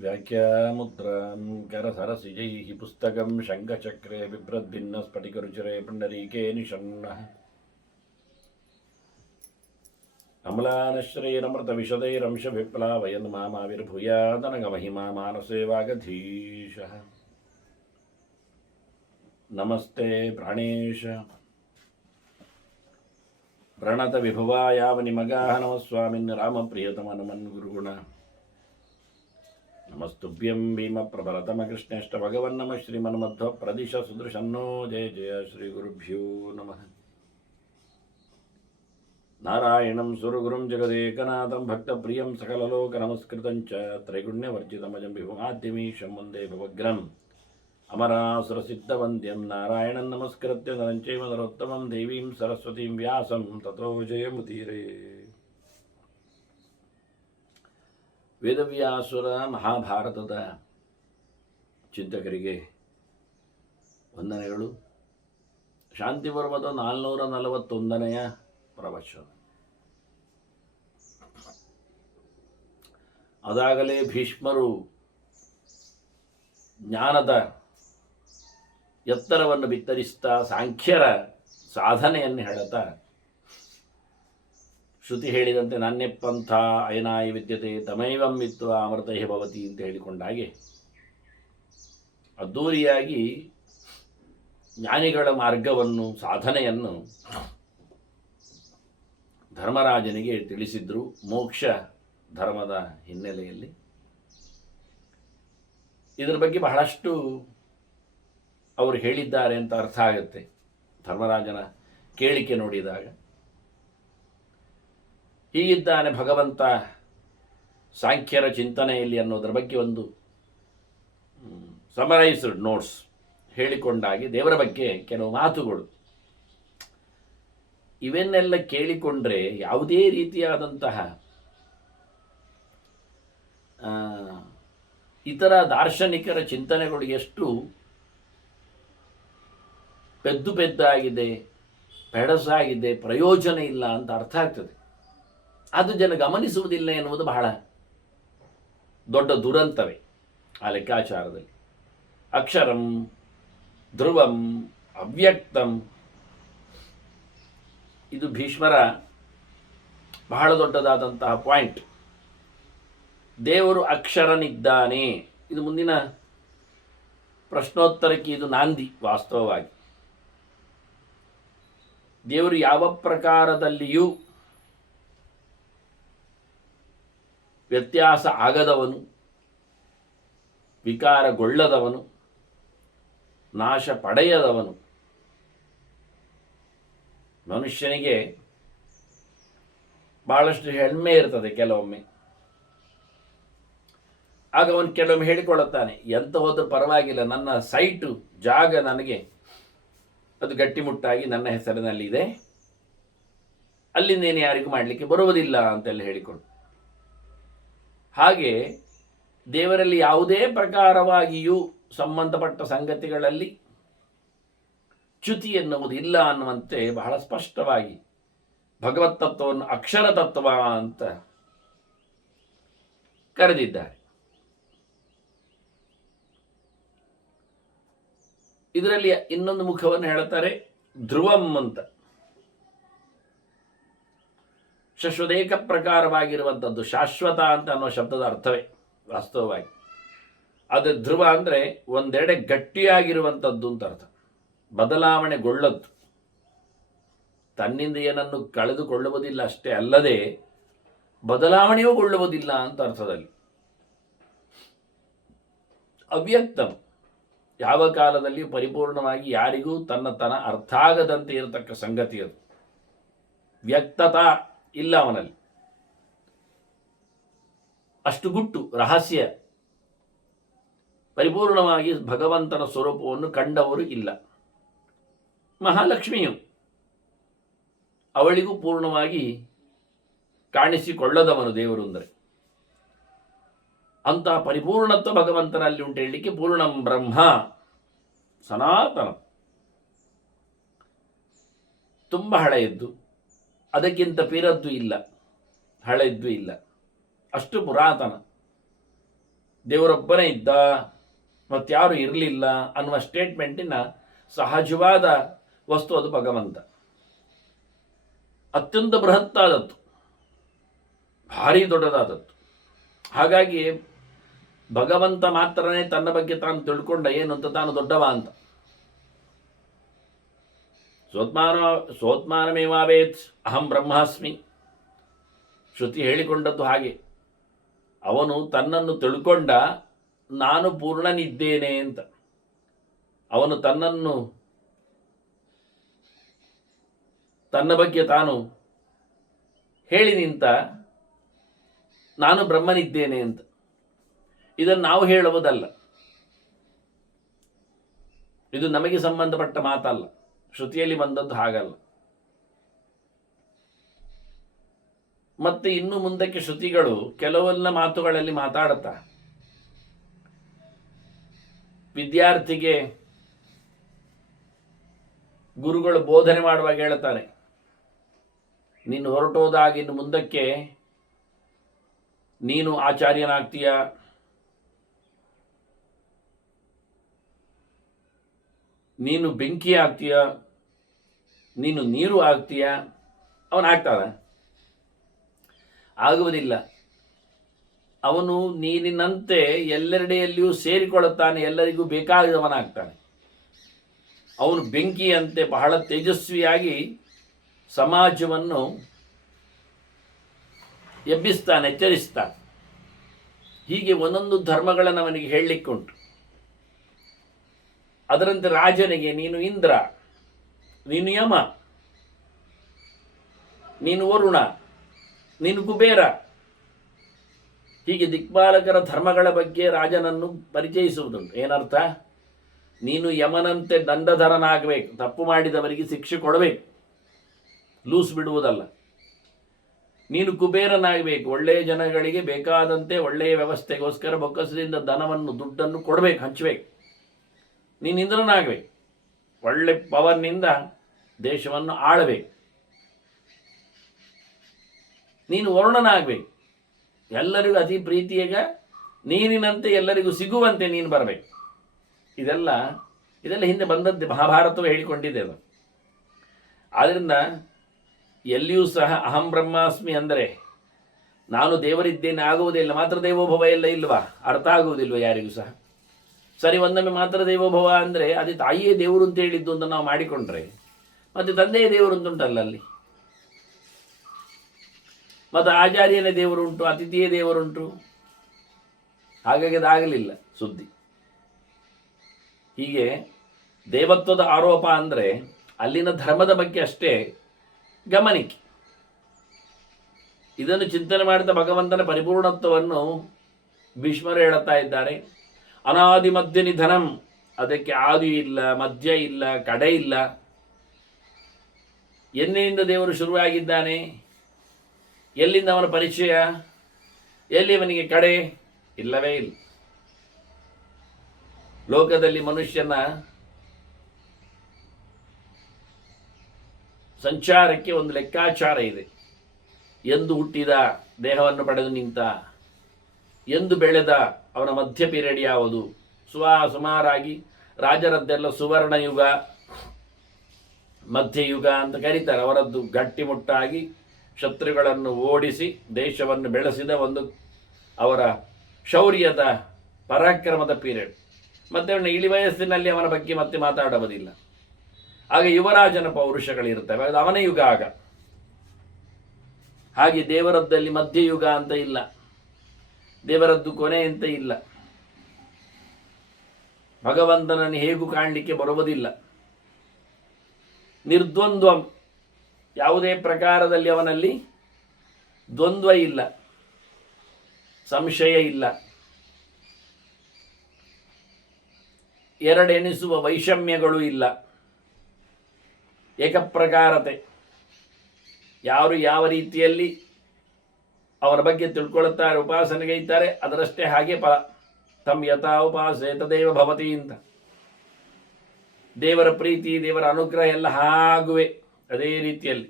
व्याख्यामुद्रां करसरसिजैः पुस्तकं शङ्खचक्रे बिभ्रद्भिन्नस्फटिकरुचिरे पुण्डरीके निषण्णः अम्लानश्रैरमृतविशदैरंशभिप्लावयन् मामाविर्भूयादनगमहिमा मानसे वागधीशः नमस्ते प्राणेश प्रणतविभुवायावनिमगाः नमः स्वामिन् रामप्रियतमनमन् गुरुगुण नमस्तुभ्यं भीमप्रभरतमकृष्णेष्ट भगवन्नमः श्रीमन्मध्वप्रदिश सुदृशन्नो जय जय श्रीगुरुभ्यो नमः नारायणं सुरगुरुं जगदेकनाथं भक्तप्रियं सकललोकनमस्कृतं च त्रैगुण्यवर्जितमजं विभुमाद्यमीशं वन्दे भवग्रम् अमरासुरसिद्धवन्द्यं नारायणं नमस्कृत्य नरं चैव नरोत्तमं देवीं सरस्वतीं व्यासं ततो जयमुदीरये ವೇದವ್ಯಾಸುರ ಮಹಾಭಾರತದ ಚಿಂತಕರಿಗೆ ವಂದನೆಗಳು. ಶಾಂತಿ ಪರ್ವದ 441ನೆಯ ಪ್ರವಚನ. ಅದಾಗಲೇ ಭೀಷ್ಮರು ಜ್ಞಾನದ ಎತ್ತರವನ್ನು ಬಿತ್ತರಿಸ್ತಾ ಸಾಂಖ್ಯರ ಸಾಧನೆಯನ್ನು ಹೇಳುತ್ತಾ ಶ್ರುತಿ ಹೇಳಿದಂತೆ ನಾಣ್ಯಪಂಥ ಅಯನಾಯ ವಿದ್ಯತೆ ತಮೈವಂ ವಿತ್ವ ಅಮೃತೈಃ ಭವತಿ ಅಂತ ಹೇಳಿಕೊಂಡಾಗೆ ಅದ್ದೂರಿಯಾಗಿ ಜ್ಞಾನಿಗಳ ಮಾರ್ಗವನ್ನು ಸಾಧನೆಯನ್ನು ಧರ್ಮರಾಜನಿಗೆ ತಿಳಿಸಿದ್ರು ಮೋಕ್ಷ ಧರ್ಮದ ಹಿನ್ನೆಲೆಯಲ್ಲಿ. ಇದರ ಬಗ್ಗೆ ಬಹಳಷ್ಟು ಅವರು ಹೇಳಿದ್ದಾರೆ ಅಂತ ಅರ್ಥ ಆಗುತ್ತೆ ಧರ್ಮರಾಜನ ಕೇಳಿಕೆ ನೋಡಿದಾಗ. ಹೀಗಿದ್ದಾನೆ ಭಗವಂತ ಸಾಂಖ್ಯರ ಚಿಂತನೆಯಲ್ಲಿ ಅನ್ನೋದರ ಬಗ್ಗೆ ಒಂದು ಸಮರೈಸ್ಡ್ ನೋಟ್ಸ್ ಹೇಳಿಕೊಂಡಾಗಿ ದೇವರ ಬಗ್ಗೆ ಕೆಲವು ಮಾತುಗಳು ಇವನ್ನೆಲ್ಲ ಕೇಳಿಕೊಂಡ್ರೆ ಯಾವುದೇ ರೀತಿಯಾದಂತಹ ಇತರ ದಾರ್ಶನಿಕರ ಚಿಂತನೆಗಳು ಎಷ್ಟು ಪೆದ್ದು ಪೆದ್ದಾಗಿದೆ, ಪೆಡಸಾಗಿದೆ, ಪ್ರಯೋಜನ ಇಲ್ಲ ಅಂತ ಅರ್ಥ ಆಗ್ತದೆ. ಅದು ಜನ ಗಮನಿಸುವುದಿಲ್ಲ ಎನ್ನುವುದು ಬಹಳ ದೊಡ್ಡ ದುರಂತವೇ ಆ ಲೆಕ್ಕಾಚಾರದಲ್ಲಿ. ಅಕ್ಷರಂ ಧ್ರುವಂ ಅವ್ಯಕ್ತಂ ಇದು ಭೀಷ್ಮರ ಬಹಳ ದೊಡ್ಡದಾದಂತಹ ಪಾಯಿಂಟ್. ದೇವರು ಅಕ್ಷರನಿದ್ದಾನೆ, ಇದು ಮುಂದಿನ ಪ್ರಶ್ನೋತ್ತರಕ್ಕೆ ಇದು ನಾಂದಿ. ವಾಸ್ತವವಾಗಿ ದೇವರು ಯಾವ ಪ್ರಕಾರದಲ್ಲಿಯೂ ವ್ಯತ್ಯಾಸ ಆಗದವನು, ವಿಕಾರಗೊಳ್ಳದವನು, ನಾಶ ಪಡೆಯದವನು. ಮನುಷ್ಯನಿಗೆ ಬಹಳಷ್ಟು ಹೆಮ್ಮೆ ಇರ್ತದೆ ಕೆಲವೊಮ್ಮೆ. ಆಗ ಅವನು ಕೆಲವೊಮ್ಮೆ ಹೇಳಿಕೊಳ್ಳುತ್ತಾನೆ, ಎಂತ ಹೋದರೂ ಪರವಾಗಿಲ್ಲ, ನನ್ನ ಸೈಟು ಜಾಗ ನನಗೆ ಅದು ಗಟ್ಟಿಮುಟ್ಟಾಗಿ ನನ್ನ ಹೆಸರಿನಲ್ಲಿ ಇದೆ, ಅಲ್ಲಿಂದೇನು ಯಾರಿಗೂ ಮಾಡಲಿಕ್ಕೆ ಬರುವುದಿಲ್ಲ ಅಂತೆಲ್ಲ ಹೇಳಿಕೊಂಡು. ಹಾಗೆ ದೇವರಲ್ಲಿ ಯಾವುದೇ ಪ್ರಕಾರವಾಗಿಯೂ ಸಂಬಂಧಪಟ್ಟ ಸಂಗತಿಗಳಲ್ಲಿ ಚ್ಯುತಿ ಎನ್ನುವುದು ಇಲ್ಲ ಅನ್ನುವಂತೆ ಬಹಳ ಸ್ಪಷ್ಟವಾಗಿ ಭಗವತ್ ತತ್ವವನ್ನು ಅಕ್ಷರ ತತ್ವ ಅಂತ ಕರೆದಿದ್ದಾರೆ. ಇದರಲ್ಲಿ ಇನ್ನೊಂದು ಮುಖವನ್ನು ಹೇಳುತ್ತಾರೆ ಧ್ರುವಂ ಅಂತ. ಶಶ್ವತೇಕ ಪ್ರಕಾರವಾಗಿರುವಂಥದ್ದು, ಶಾಶ್ವತ ಅಂತ ಅನ್ನೋ ಶಬ್ದದ ಅರ್ಥವೇ ವಾಸ್ತವವಾಗಿ. ಆದರೆ ಧ್ರುವ ಅಂದರೆ ಒಂದೆಡೆ ಗಟ್ಟಿಯಾಗಿರುವಂಥದ್ದು ಅಂತ ಅರ್ಥ, ಬದಲಾವಣೆಗೊಳ್ಳದ್ದು, ತನ್ನಿಂದ ಏನನ್ನು ಕಳೆದುಕೊಳ್ಳುವುದಿಲ್ಲ ಅಷ್ಟೇ ಅಲ್ಲದೆ ಬದಲಾವಣೆಯೂ ಗೊಳ್ಳುವುದಿಲ್ಲ ಅಂತ ಅರ್ಥದಲ್ಲಿ. ಅವ್ಯಕ್ತಂ, ಯಾವ ಕಾಲದಲ್ಲಿ ಪರಿಪೂರ್ಣವಾಗಿ ಯಾರಿಗೂ ತನ್ನ ಅರ್ಥ ಆಗದಂತೆ ಇರತಕ್ಕ ಸಂಗತಿ ಅದು. ವ್ಯಕ್ತತಾ ಇಲ್ಲ ಅವನಲ್ಲಿ, ಅಷ್ಟು ಗುಟ್ಟು ರಹಸ್ಯ. ಪರಿಪೂರ್ಣವಾಗಿ ಭಗವಂತನ ಸ್ವರೂಪವನ್ನು ಕಂಡವರು ಇಲ್ಲ. ಮಹಾಲಕ್ಷ್ಮಿಯು ಅವಳಿಗೂ ಪೂರ್ಣವಾಗಿ ಕಾಣಿಸಿಕೊಳ್ಳದವನು ದೇವರು ಅಂದರೆ. ಅಂತಹ ಪರಿಪೂರ್ಣತ್ವ ಭಗವಂತನಲ್ಲಿ ಉಂಟು. ಹೇಳಲಿಕ್ಕೆ ಪೂರ್ಣಂ ಬ್ರಹ್ಮ ಸನಾತನ, ತುಂಬ ಹಳೆಯದ್ದು, ಅದಕ್ಕಿಂತ ಪಿರದ್ದು ಇಲ್ಲ, ಹಳೆಯದ್ದು ಇಲ್ಲ, ಅಷ್ಟು ಪುರಾತನ. ದೇವರೊಬ್ಬನೇ ಇದ್ದ ಮತ್ತಾರು ಇರಲಿಲ್ಲ ಅನ್ನುವ ಸ್ಟೇಟ್ಮೆಂಟಿನ ಸಹಜವಾದ ವಸ್ತು ಅದು ಭಗವಂತ. ಅತ್ಯಂತ ಬೃಹತ್ತಾದದ್ದು, ಭಾರಿ ದೊಡ್ಡದಾದದ್ದು. ಹಾಗಾಗಿ ಭಗವಂತ ಮಾತ್ರನೇ ತನ್ನ ಬಗ್ಗೆ ತಾನು ತಿಳ್ಕೊಂಡ ಏನು ಅಂತ, ತಾನು ದೊಡ್ಡವ ಅಂತ. ಸೋತ್ಮಾನಮೇವಾವೇತ್ ಅಹಂ ಬ್ರಹ್ಮಾಸ್ಮಿ. ಶ್ರುತಿ ಹೇಳಿಕೊಂಡದ್ದು ಹಾಗೆ. ಅವನು ತನ್ನನ್ನು ತಿಳ್ಕೊಂಡ, ನಾನು ಪೂರ್ಣನಿದ್ದೇನೆ ಅಂತ. ಅವನು ತನ್ನನ್ನು, ತನ್ನ ಬಗ್ಗೆ ತಾನು ಹೇಳಿ ನಿಂತ, ನಾನು ಬ್ರಹ್ಮನಿದ್ದೇನೆ ಅಂತ. ಇದನ್ನು ನಾವು ಹೇಳುವುದಲ್ಲ, ಇದು ನಮಗೆ ಸಂಬಂಧಪಟ್ಟ ಮಾತಲ್ಲ, ಶ್ರುತಿಯಲ್ಲಿ ಬಂದದ್ದು ಹಾಗಲ್ಲ. ಮತ್ತೆ ಇನ್ನು ಮುಂದಕ್ಕೆ ಶ್ರುತಿಗಳು ಕೆಲವೆಲ್ಲ ಮಾತುಗಳಲ್ಲಿ ಮಾತಾಡುತ್ತಾ ವಿದ್ಯಾರ್ಥಿಗೆ ಗುರುಗಳು ಬೋಧನೆ ಮಾಡುವಾಗ ಹೇಳ್ತಾರೆ, ನೀನು ಹೊರಟೋದಾಗ ಇನ್ನು ಮುಂದಕ್ಕೆ ನೀನು ಆಚಾರ್ಯನಾಗ್ತೀಯ, ನೀನು ಬೆಂಕಿ ಆಗ್ತೀಯ, ನೀನು ನೀರು ಆಗ್ತೀಯ. ಅವನಾಗ್ತಾನ? ಆಗುವುದಿಲ್ಲ. ಅವನು ನೀರಿನಂತೆ ಎಲ್ಲೆಡೆಯಲ್ಲಿಯೂ ಸೇರಿಕೊಳ್ಳುತ್ತಾನೆ, ಎಲ್ಲರಿಗೂ ಬೇಕಾದವನಾಗ್ತಾನೆ. ಅವನು ಬೆಂಕಿಯಂತೆ ಬಹಳ ತೇಜಸ್ವಿಯಾಗಿ ಸಮಾಜವನ್ನು ಎಬ್ಬಿಸ್ತಾನೆ, ಎಚ್ಚರಿಸ್ತಾನೆ. ಹೀಗೆ ಒಂದೊಂದು ಧರ್ಮಗಳನ್ನು ಅವನಿಗೆ ಹೇಳಲಿಕ್ಕುಂಟು. ಅದರಂತೆ ರಾಜನಿಗೆ ನೀನು ಇಂದ್ರ, ನೀನು ಯಮ, ನೀನು ವರುಣ, ನೀನು ಕುಬೇರ, ಹೀಗೆ ದಿಕ್ಪಾಲಕರ ಧರ್ಮಗಳ ಬಗ್ಗೆ ರಾಜನನ್ನು ಪರಿಚಯಿಸುವುದುಂಟು. ಏನರ್ಥ? ನೀನು ಯಮನಂತೆ ದಂಡಧರನಾಗಬೇಕು, ತಪ್ಪು ಮಾಡಿದವರಿಗೆ ಶಿಕ್ಷೆ ಕೊಡಬೇಕು, ಲೂಸ್ ಬಿಡುವುದಲ್ಲ. ನೀನು ಕುಬೇರನಾಗಬೇಕು, ಒಳ್ಳೆಯ ಜನಗಳಿಗೆ ಬೇಕಾದಂತೆ ಒಳ್ಳೆಯ ವ್ಯವಸ್ಥೆಗೋಸ್ಕರ ಬೊಕ್ಕಸದಿಂದ ಧನವನ್ನು, ದುಡ್ಡನ್ನು ಕೊಡಬೇಕು, ಹಂಚಬೇಕು. ನೀನು ಇಂದ್ರನಾಗಬೇಕು, ಒಳ್ಳೆ ಪವರ್ನಿಂದ ದೇಶವನ್ನು ಆಳಬೇಕು. ನೀನು ವರುಣನಾಗಬೇಕು, ಎಲ್ಲರಿಗೂ ಅತಿ ಪ್ರೀತಿಯಾಗ ನೀರಿನಂತೆ ಎಲ್ಲರಿಗೂ ಸಿಗುವಂತೆ ನೀನು ಬರಬೇಕು. ಇದೆಲ್ಲ ಹಿಂದೆ ಬಂದದ್ದು, ಮಹಾಭಾರತವೇ ಹೇಳಿಕೊಂಡಿದೆ ಅದು. ಆದ್ದರಿಂದ ಎಲ್ಲಿಯೂ ಸಹ ಅಹಂ ಬ್ರಹ್ಮಾಸ್ಮಿ ಅಂದರೆ ನಾನು ದೇವರಿದ್ದೇನೆ ಆಗುವುದಿಲ್ಲ. ಮಾತ್ರ ದೇವೋಭವ ಎಲ್ಲ ಇಲ್ವಾ? ಅರ್ಥ ಆಗುವುದಿಲ್ವ ಯಾರಿಗೂ ಸಹ? ಸರಿ, ಒಂದೊಮ್ಮೆ ಮಾತ್ರ ದೇವೋಭವ ಅಂದರೆ ಅದೇ ತಾಯಿಯೇ ದೇವರು ಅಂತ ಹೇಳಿದ್ದು ಅಂತ ನಾವು ಮಾಡಿಕೊಂಡ್ರೆ, ಮತ್ತು ತಂದೆಯೇ ದೇವರು ಅಂತುಂಟಲ್ಲ ಅಲ್ಲಿ, ಮತ್ತು ಆಚಾರ್ಯನೇ ದೇವರುಂಟು, ಅತಿಥಿಯೇ ದೇವರುಂಟು. ಹಾಗಾಗಿ ಅದಾಗಲಿಲ್ಲ ಸುದ್ದಿ. ಹೀಗೆ ದೇವತ್ವದ ಆರೋಪ ಅಂದರೆ ಅಲ್ಲಿನ ಧರ್ಮದ ಬಗ್ಗೆ ಅಷ್ಟೇ ಗಮನಿಕೆ. ಇದನ್ನು ಚಿಂತನೆ ಮಾಡಿದ ಭಗವಂತನ ಪರಿಪೂರ್ಣತ್ವವನ್ನು ಭೀಷ್ಮರು ಹೇಳುತ್ತಾ ಇದ್ದಾರೆ. ಅನಾದಿ ಮಧ್ಯ ನಿಧನಂ, ಅದಕ್ಕೆ ಆದಿ ಇಲ್ಲ, ಮಧ್ಯ ಇಲ್ಲ, ಕಡೆ ಇಲ್ಲ. ಎಂದಿನಿಂದ ದೇವರು ಶುರುವಾಗಿದ್ದಾನೆ? ಎಲ್ಲಿಂದ ಅವನ ಪರಿಚಯ? ಎಲ್ಲಿ ಅವನಿಗೆ ಕಡೆ? ಇಲ್ಲವೇ ಇಲ್ಲ. ಲೋಕದಲ್ಲಿ ಮನುಷ್ಯನ ಸಂಚಾರಕ್ಕೆ ಒಂದು ಲೆಕ್ಕಾಚಾರ ಇದೆ. ಎಂದು ಹುಟ್ಟಿದ, ದೇಹವನ್ನು ಪಡೆದು ನಿಂತ, ಎಂದು ಬೆಳೆದ, ಅವನ ಮಧ್ಯ ಪೀರಿಯಡ್ ಯಾವುದು? ಸುಮಾರಾಗಿ ರಾಜರದ್ದೆಲ್ಲ ಸುವರ್ಣಯುಗ, ಮಧ್ಯಯುಗ ಅಂತ ಕರೀತಾರೆ. ಅವರದ್ದು ಗಟ್ಟಿಮುಟ್ಟಾಗಿ ಶತ್ರುಗಳನ್ನು ಓಡಿಸಿ ದೇಶವನ್ನು ಬೆಳೆಸಿದ ಒಂದು ಅವರ ಶೌರ್ಯದ, ಪರಾಕ್ರಮದ ಪೀರಿಯಡ್. ಮತ್ತೆ ಅವನ ಇಳಿ ವಯಸ್ಸಿನಲ್ಲಿ ಅವನ ಬಗ್ಗೆ ಮತ್ತೆ ಮಾತಾಡುವುದಿಲ್ಲ. ಆಗ ಯುವರಾಜನ ಪೌರುಷಗಳಿರ್ತವೆ, ಅದು ಅವನ ಯುಗ ಆಗ. ಹಾಗೆ ದೇವರದ್ದಲ್ಲಿ ಮಧ್ಯಯುಗ ಅಂತ ಇಲ್ಲ, ದೇವರದ್ದು ಕೊನೆ ಅಂತ ಇಲ್ಲ. ಭಗವಂತನನ್ನು ಹೇಗೂ ಕಾಣಲಿಕ್ಕೆ ಬರುವುದಿಲ್ಲ. ನಿರ್ದ್ವಂದ್ವಂ, ಯಾವುದೇ ಪ್ರಕಾರದಲ್ಲಿ ಅವನಲ್ಲಿ ದ್ವಂದ್ವ ಇಲ್ಲ, ಸಂಶಯ ಇಲ್ಲ, ಎರಡೆನಿಸುವ ವೈಷಮ್ಯಗಳು ಇಲ್ಲ, ಏಕಪ್ರಕಾರತೆ. ಯಾರು ಯಾವ ರೀತಿಯಲ್ಲಿ ಅವರ ಬಗ್ಗೆ ತಿಳ್ಕೊಳ್ಳುತ್ತಾರೆ, ಉಪಾಸನೆಗೈತಾರೆ, ಅದರಷ್ಟೇ ಹಾಗೆ ಫಲ. ತಮ್ ಯಥಾ ಉಪಾಸೆ ತದೇವ ಭವತಿ ಅಂತ. ದೇವರ ಪ್ರೀತಿ, ದೇವರ ಅನುಗ್ರಹ ಎಲ್ಲ ಹಾಗುವೆ ಅದೇ ರೀತಿಯಲ್ಲಿ.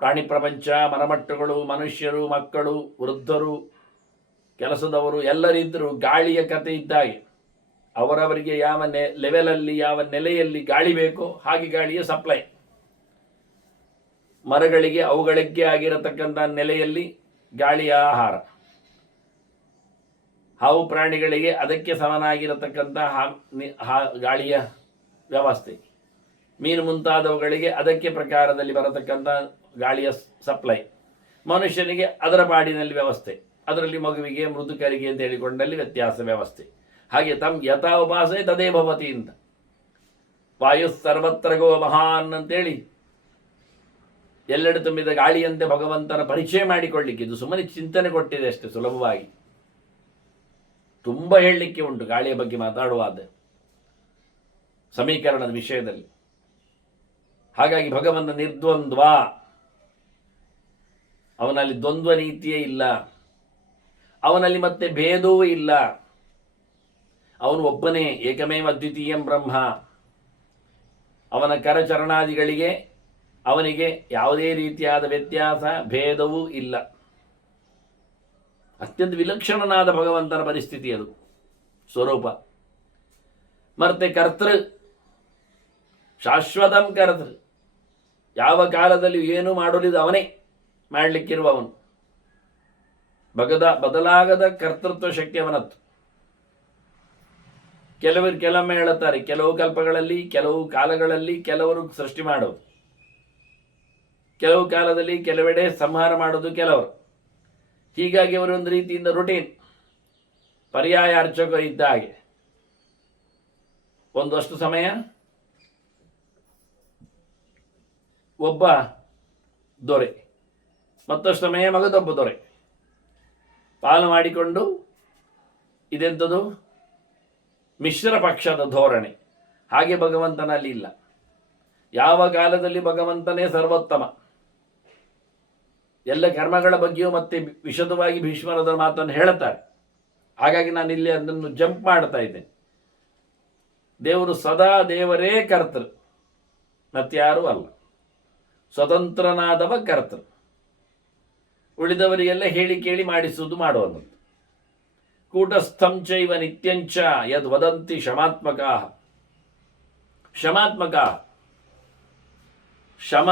ಪ್ರಾಣಿ ಪ್ರಪಂಚ, ಮರಮಟ್ಟುಗಳು, ಮನುಷ್ಯರು, ಮಕ್ಕಳು, ವೃದ್ಧರು, ಕೆಲಸದವರು ಎಲ್ಲರಿದ್ದರೂ ಗಾಳಿಯ ಕತೆ ಇದ್ದಾಗೆ ಅವರವರಿಗೆ ಯಾವ ಲೆವೆಲಲ್ಲಿ ಯಾವ ನೆಲೆಯಲ್ಲಿ ಗಾಳಿ ಬೇಕೋ ಹಾಗೆ ಗಾಳಿಯ ಸಪ್ಲೈ. ಮರಗಳಿಗೆ ಅವುಗಳಿಗೆ ಆಗಿರತಕ್ಕಂಥ ನೆಲೆಯಲ್ಲಿ ಗಾಳಿಯ ಆಹಾರ, ಹಾವು ಪ್ರಾಣಿಗಳಿಗೆ ಅದಕ್ಕೆ ಸಮನಾಗಿರತಕ್ಕಂಥ ಗಾಳಿಯ ವ್ಯವಸ್ಥೆ, ಮೀನು ಮುಂತಾದವುಗಳಿಗೆ ಅದಕ್ಕೆ ಪ್ರಕಾರದಲ್ಲಿ ಬರತಕ್ಕಂಥ ಗಾಳಿಯ ಸಪ್ಲೈ, ಮನುಷ್ಯನಿಗೆ ಅದರ ಪಾಡಿನಲ್ಲಿ ವ್ಯವಸ್ಥೆ, ಅದರಲ್ಲಿ ಮಗುವಿಗೆ ಮೃದುಕರಿಗೆ ಅಂತ ಹೇಳಿಕೊಂಡಲ್ಲಿ ವ್ಯತ್ಯಾಸ ವ್ಯವಸ್ಥೆ. ಹಾಗೆ ತಮ್ ಯಥಾ ಉಪಾಸೆ ತದೇ ಭವತಿ ಅಂತ. ವಾಯು ಸರ್ವತ್ರಗೋ ಮಹಾನ್ ಅಂತೇಳಿ ಎಲ್ಲೆಡೆ ತುಂಬಿದ ಗಾಳಿಯಂತೆ ಭಗವಂತನ ಪರಿಚಯ ಮಾಡಿಕೊಳ್ಳಿಕ್ಕೆ ಇದು ಸುಮ್ಮನೆ ಚಿಂತನೆ ಕೊಟ್ಟಿದೆ ಅಷ್ಟೇ, ಸುಲಭವಾಗಿ. ತುಂಬ ಹೇಳಲಿಕ್ಕೆ ಉಂಟು ಗಾಳಿಯ ಬಗ್ಗೆ ಮಾತಾಡುವಾದ ಸಮೀಕರಣದ ವಿಷಯದಲ್ಲಿ. ಹಾಗಾಗಿ ಭಗವಂತ ನಿರ್ದ್ವಂದ್ವ, ಅವನಲ್ಲಿ ದ್ವಂದ್ವ ನೀತಿಯೇ ಇಲ್ಲ, ಅವನಲ್ಲಿ ಮತ್ತೆ ಭೇದವೂ ಇಲ್ಲ. ಅವನು ಒಬ್ಬನೇ, ಏಕಮೇವ ಅದ್ವಿತೀಯಂ ಬ್ರಹ್ಮ. ಅವನ ಕರಚರಣಾದಿಗಳಿಗೆ ಅವನಿಗೆ ಯಾವುದೇ ರೀತಿಯಾದ ವ್ಯತ್ಯಾಸ ಭೇದವೂ ಇಲ್ಲ. ಅತ್ಯಂತ ವಿಲಕ್ಷಣನಾದ ಭಗವಂತನ ಪರಿಸ್ಥಿತಿ ಅದು, ಸ್ವರೂಪ. ಮತ್ತೆ ಕರ್ತೃ, ಶಾಶ್ವತಂ ಕರ್ತೃ, ಯಾವ ಕಾಲದಲ್ಲಿ ಏನು ಮಾಡಲಿದ್ದು ಅವನೇ ಮಾಡಲಿಕ್ಕಿರುವವನು. ಬದಲಾಗದ ಕರ್ತೃತ್ವ ಶಕ್ತಿ ಅವನತ್ತು. ಕೆಲವೊಮ್ಮೆ ಹೇಳುತ್ತಾರೆ, ಕೆಲವು ಕಲ್ಪಗಳಲ್ಲಿ ಕೆಲವು ಕಾಲಗಳಲ್ಲಿ ಕೆಲವರು ಸೃಷ್ಟಿ ಮಾಡೋದು, ಕೆಲವು ಕಾಲದಲ್ಲಿ ಕೆಲವೆಡೆ ಸಂಹಾರ ಮಾಡೋದು ಕೆಲವರು. ಹೀಗಾಗಿ ಅವರು ಒಂದು ರೀತಿಯಿಂದ ರುಟೀನ್ ಪರ್ಯಾಯ ಅರ್ಚಕರು ಇದ್ದ ಹಾಗೆ. ಒಂದಷ್ಟು ಸಮಯ ಒಬ್ಬ ದೊರೆ, ಮತ್ತಷ್ಟು ಸಮಯ ಮಗದೊಬ್ಬ ದೊರೆ ಪಾಲು ಮಾಡಿಕೊಂಡು, ಇದೆಂಥದ್ದು ಮಿಶ್ರ ಪಕ್ಷದ ಧೋರಣೆ. ಹಾಗೆ ಭಗವಂತನಲ್ಲಿ ಇಲ್ಲ. ಯಾವ ಕಾಲದಲ್ಲಿ ಭಗವಂತನೇ ಸರ್ವೋತ್ತಮ. ಎಲ್ಲ ಕರ್ಮಗಳ ಬಗ್ಗೆಯೂ ಮತ್ತೆ ವಿಶದವಾಗಿ ಭೀಷ್ಮರದ ಮಾತನ್ನು ಹೇಳುತ್ತಾರೆ. ಹಾಗಾಗಿ ನಾನು ಇಲ್ಲಿ ಅದನ್ನು ಜಂಪ್ ಮಾಡ್ತಾ ಇದ್ದೇನೆ. ದೇವರು ಸದಾ ದೇವರೇ ಕರ್ತೃ, ಮತ್ಯಾರೂ ಅಲ್ಲ. ಸ್ವತಂತ್ರನಾದವ ಕರ್ತೃ, ಉಳಿದವರಿಗೆಲ್ಲ ಹೇಳಿ ಕೇಳಿ ಮಾಡಿಸುವುದು ಮಾಡುವಂಥದ್ದು. ಕೂಟಸ್ಥಂ ಚೈವ ನಿತ್ಯಂಚ ಯದ್ ವದಂತಿ ಶಮಾತ್ಮಕ. ಶಮಾತ್ಮಕ, ಶಮ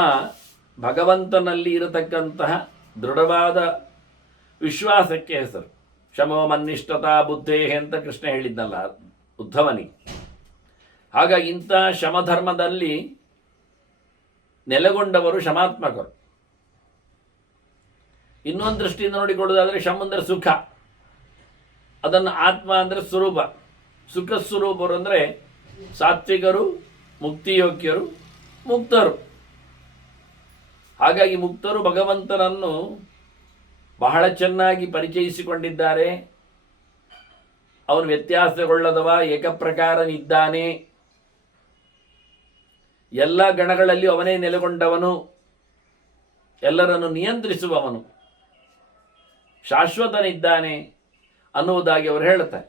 ಭಗವಂತನಲ್ಲಿ ಇರತಕ್ಕಂತಹ ದೃಢವಾದ ವಿಶ್ವಾಸಕ್ಕೆ ಹೆಸರು. ಶಮೋ ಮನ್ನಿಷ್ಠತಾ ಬುದ್ಧೇ ಅಂತ ಕೃಷ್ಣ ಹೇಳಿದ್ನಲ್ಲ ಉದ್ಧವನಿಗೆ. ಹಾಗಾಗಿ ಇಂಥ ಶಮಧರ್ಮದಲ್ಲಿ ನೆಲೆಗೊಂಡವರು ಶಮಾತ್ಮಕರು. ಇನ್ನೊಂದು ದೃಷ್ಟಿಯಿಂದ ನೋಡಿಕೊಳ್ಳುವುದಾದರೆ ಶಮ ಅಂದರೆ ಸುಖ, ಅದನ್ನು ಆತ್ಮ ಅಂದರೆ ಸ್ವರೂಪ. ಸುಖ ಸ್ವರೂಪರು ಅಂದರೆ ಸಾತ್ವಿಕರು, ಮುಕ್ತಿಯೋಗ್ಯರು, ಮುಕ್ತರು. ಹಾಗಾಗಿ ಮುಕ್ತರು ಭಗವಂತನನ್ನು ಬಹಳ ಚೆನ್ನಾಗಿ ಪರಿಚಯಿಸಿಕೊಂಡಿದ್ದಾರೆ. ಅವನು ವ್ಯತ್ಯಾಸಗೊಳ್ಳದವ, ಏಕಪ್ರಕಾರನಿದ್ದಾನೆ, ಎಲ್ಲ ಗಣಗಳಲ್ಲಿ ಅವನೇ ನೆಲೆಗೊಂಡವನು, ಎಲ್ಲರನ್ನು ನಿಯಂತ್ರಿಸುವವನು, ಶಾಶ್ವತನಿದ್ದಾನೆ ಅನ್ನುವುದಾಗಿ ಅವರು ಹೇಳುತ್ತಾರೆ.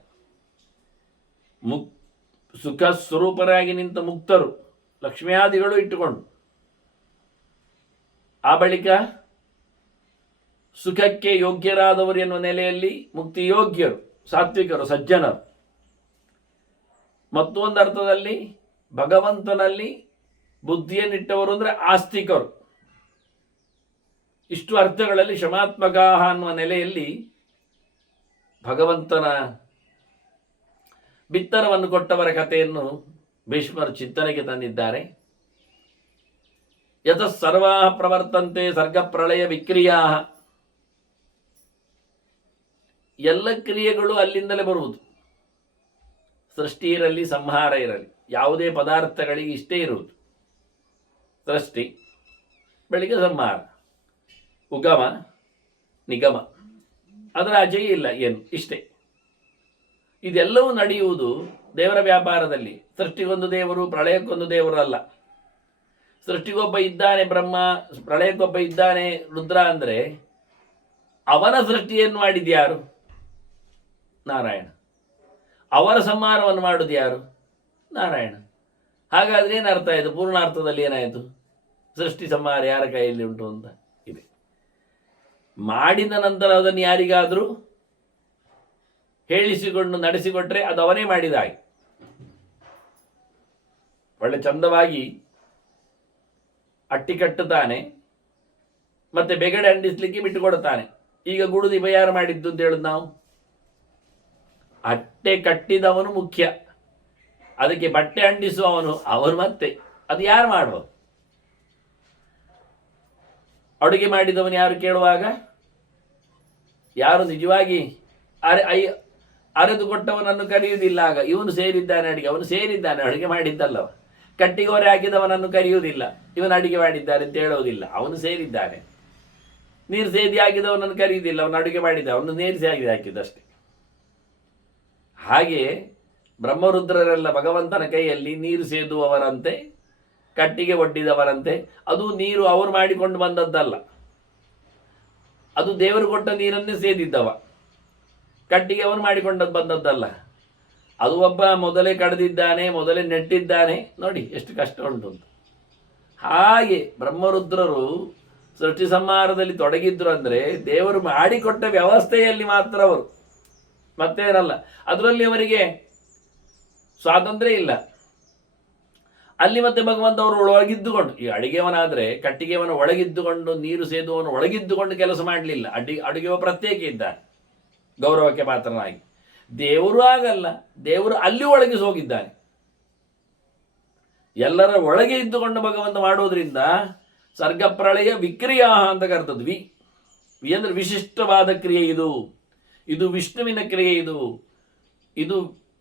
ಸುಖ ಸ್ವರೂಪರಾಗಿ ನಿಂತ ಮುಕ್ತರು, ಲಕ್ಷ್ಮಿಯಾದಿಗಳು ಇಟ್ಟುಕೊಂಡು, ಆ ಬಳಿಕ ಸುಖಕ್ಕೆ ಯೋಗ್ಯರಾದವರು ಎನ್ನುವ ನೆಲೆಯಲ್ಲಿ ಮುಕ್ತಿಯೋಗ್ಯರು, ಸಾತ್ವಿಕರು, ಸಜ್ಜನರು. ಮತ್ತೊಂದು ಅರ್ಥದಲ್ಲಿ ಭಗವಂತನಲ್ಲಿ ಬುದ್ಧಿಯನ್ನಿಟ್ಟವರು ಅಂದರೆ ಆಸ್ತಿಕರು. ಇಷ್ಟು ಅರ್ಥಗಳಲ್ಲಿ ಶಮಾತ್ಮಕ ಅನ್ನುವ ನೆಲೆಯಲ್ಲಿ ಭಗವಂತನ ಬಿತ್ತರವನ್ನು ಕೊಟ್ಟವರ ಕಥೆಯನ್ನು ಭೀಷ್ಮರು ಚಿಂತನೆಗೆ ತಂದಿದ್ದಾರೆ. ಯತಃ ಸರ್ವಾ ಪ್ರವರ್ತಂತೆ ಸರ್ಗ ಪ್ರಳಯ ವಿಕ್ರಿಯಾ. ಎಲ್ಲ ಕ್ರಿಯೆಗಳು ಅಲ್ಲಿಂದಲೇ ಬರುವುದು. ಸೃಷ್ಟಿ ಇರಲಿ, ಸಂಹಾರ ಇರಲಿ, ಯಾವುದೇ ಪದಾರ್ಥಗಳಿಗೆ ಇಷ್ಟೇ ಇರುವುದು. ಸೃಷ್ಟಿ, ಬೆಳಿಗ್ಗೆ ಸಂಹಾರ, ಉಗಮ, ನಿಗಮ, ಅದರ ಆಚೆಗೆ ಇಲ್ಲ ಏನು, ಇಷ್ಟೇ. ಇದೆಲ್ಲವೂ ನಡೆಯುವುದು ದೇವರ ವ್ಯಾಪಾರದಲ್ಲಿ. ಸೃಷ್ಟಿಗೊಂದು ದೇವರು, ಪ್ರಳಯಕ್ಕೊಂದು ದೇವರು ಅಲ್ಲ. ಸೃಷ್ಟಿಗೊಬ್ಬ ಇದ್ದಾನೆ ಬ್ರಹ್ಮ, ಪ್ರಳಯಕ್ಕೊಬ್ಬ ಇದ್ದಾನೆ ರುದ್ರ ಅಂದರೆ ಅವನ ಸೃಷ್ಟಿಯನ್ನು ಮಾಡಿದ್ಯಾರು? ನಾರಾಯಣ. ಅವರ ಸಂಹಾರವನ್ನು ಮಾಡುವುದು ಯಾರು? ನಾರಾಯಣ. ಹಾಗಾದ್ರೆ ಏನರ್ಥ ಆಯಿತು? ಪೂರ್ಣಾರ್ಥದಲ್ಲಿ ಏನಾಯಿತು? ಸೃಷ್ಟಿ ಸಂಹಾರ ಯಾರ ಕೈಯಲ್ಲಿ ಉಂಟು ಅಂತ ಇದೆ. ಮಾಡಿದ ನಂತರ ಅದನ್ನು ಯಾರಿಗಾದರೂ ಹೇಳಿಸಿಕೊಂಡು ನಡೆಸಿಕೊಟ್ರೆ ಅದು ಅವನೇ ಮಾಡಿದ ಹಾಗೆ. ಒಳ್ಳೆ ಚಂದವಾಗಿ ಅಟ್ಟಿ ಕಟ್ಟುತ್ತಾನೆ, ಮತ್ತೆ ಬೆಗಡೆ ಅಂಡಿಸ್ಲಿಕ್ಕೆ ಬಿಟ್ಟುಕೊಡುತ್ತಾನೆ. ಈಗ ಗುಡುದಿ ಬಯಾರು ಮಾಡಿದ್ದು ಅಂತ ಹೇಳುದು ನಾವು. ಅಟ್ಟೆ ಕಟ್ಟಿದವನು ಮುಖ್ಯ, ಅದಕ್ಕೆ ಬಟ್ಟೆ ಅಂಡಿಸುವವನು ಅವನು. ಮತ್ತೆ ಅದು ಯಾರು ಮಾಡುವ? ಅಡುಗೆ ಮಾಡಿದವನು ಯಾರು ಕೇಳುವಾಗ? ಯಾರು ನಿಜವಾಗಿ ಅರೆದು ಕೊಟ್ಟವನನ್ನು ಕರೆಯುವುದಿಲ್ಲ. ಆಗ ಇವನು ಸೇರಿದ್ದಾನೆ ಅಡಿಗೆ, ಅವನು ಸೇರಿದ್ದಾನೆ, ಅಡುಗೆ ಮಾಡಿದ್ದಲ್ಲವ. ಕಟ್ಟಿಗೋರೆ ಹಾಕಿದವನನ್ನು ಕರೆಯುವುದಿಲ್ಲ, ಇವನು ಅಡಿಗೆ ಮಾಡಿದ್ದಾನೆ ಅಂತ ಹೇಳುವುದಿಲ್ಲ, ಅವನು ಸೇರಿದ್ದಾನೆ. ನೀರು ಸೇದಿ ಹಾಕಿದವನನ್ನು ಕರೆಯುವುದಿಲ್ಲ, ಅವನು ಅಡುಗೆ ಮಾಡಿದ್ದ, ಅವನು ನೀರು ಸೇದಿ ಹಾಕಿದ್ದಷ್ಟೇ. ಹಾಗೆ ಬ್ರಹ್ಮರುದ್ರರೆಲ್ಲ ಭಗವಂತನ ಕೈಯಲ್ಲಿ ನೀರು ಸೇದುವವರಂತೆ, ಕಟ್ಟಿಗೆ ಒಡ್ಡಿದವರಂತೆ. ಅದು ನೀರು ಅವರು ಮಾಡಿಕೊಂಡು ಬಂದದ್ದಲ್ಲ, ಅದು ದೇವರು ಕೊಟ್ಟ ನೀರನ್ನೇ ಸೇದಿದ್ದವ. ಕಟ್ಟಿಗೆ ಅವನು ಮಾಡಿಕೊಂಡದ್ದು ಬಂದದ್ದಲ್ಲ. ಅದು ಒಬ್ಬ ಮೊದಲೇ ಕಡ್ದಿದ್ದಾನೆ, ಮೊದಲೇ ನೆಟ್ಟಿದ್ದಾನೆ. ನೋಡಿ ಎಷ್ಟು ಕಷ್ಟ ಉಂಟು ಅಂತ. ಹಾಗೆ ಬ್ರಹ್ಮರುದ್ರರು ಸೃಷ್ಟಿ ಸಂಹಾರದಲ್ಲಿ ತೊಡಗಿದ್ರು ಅಂದರೆ ದೇವರು ಮಾಡಿಕೊಟ್ಟ ವ್ಯವಸ್ಥೆಯಲ್ಲಿ ಮಾತ್ರ ಅವರು, ಮತ್ತೇನಲ್ಲ. ಅದರಲ್ಲಿ ಅವರಿಗೆ ಸ್ವಾತಂತ್ರ್ಯ ಇಲ್ಲ. ಅಲ್ಲಿ ಮತ್ತೆ ಭಗವಂತ ಅವರು ಒಳಗಿದ್ದುಕೊಂಡು, ಈ ಅಡಿಗೆವನಾದರೆ ಕಟ್ಟಿಗೆವನ ಒಳಗಿದ್ದುಕೊಂಡು, ನೀರು ಸೇದುವವನು ಒಳಗಿದ್ದುಕೊಂಡು ಕೆಲಸ ಮಾಡಲಿಲ್ಲ. ಅಡುಗೆವ ಪ್ರತ್ಯೇಕ ಇದ್ದಾನೆ, ಗೌರವಕ್ಕೆ ಪಾತ್ರನಾಗಿ. ದೇವರು ಆಗಲ್ಲ, ದೇವರು ಅಲ್ಲಿ ಒಳಗಿಸಿ ಹೋಗಿದ್ದಾನೆ. ಎಲ್ಲರ ಒಳಗೆ ಇದ್ದುಕೊಂಡು ಭಗವಂತ ಮಾಡೋದ್ರಿಂದ ಸರ್ಗ ಪ್ರಳಯ ವಿಕ್ರಿಯಾ ಅಂತ ಕರ್ತದ್ದು. ವಿ ಅಂದರೆ ವಿಶಿಷ್ಟವಾದ ಕ್ರಿಯೆ. ಇದು ವಿಷ್ಣುವಿನ ಕ್ರಿಯೆ. ಇದು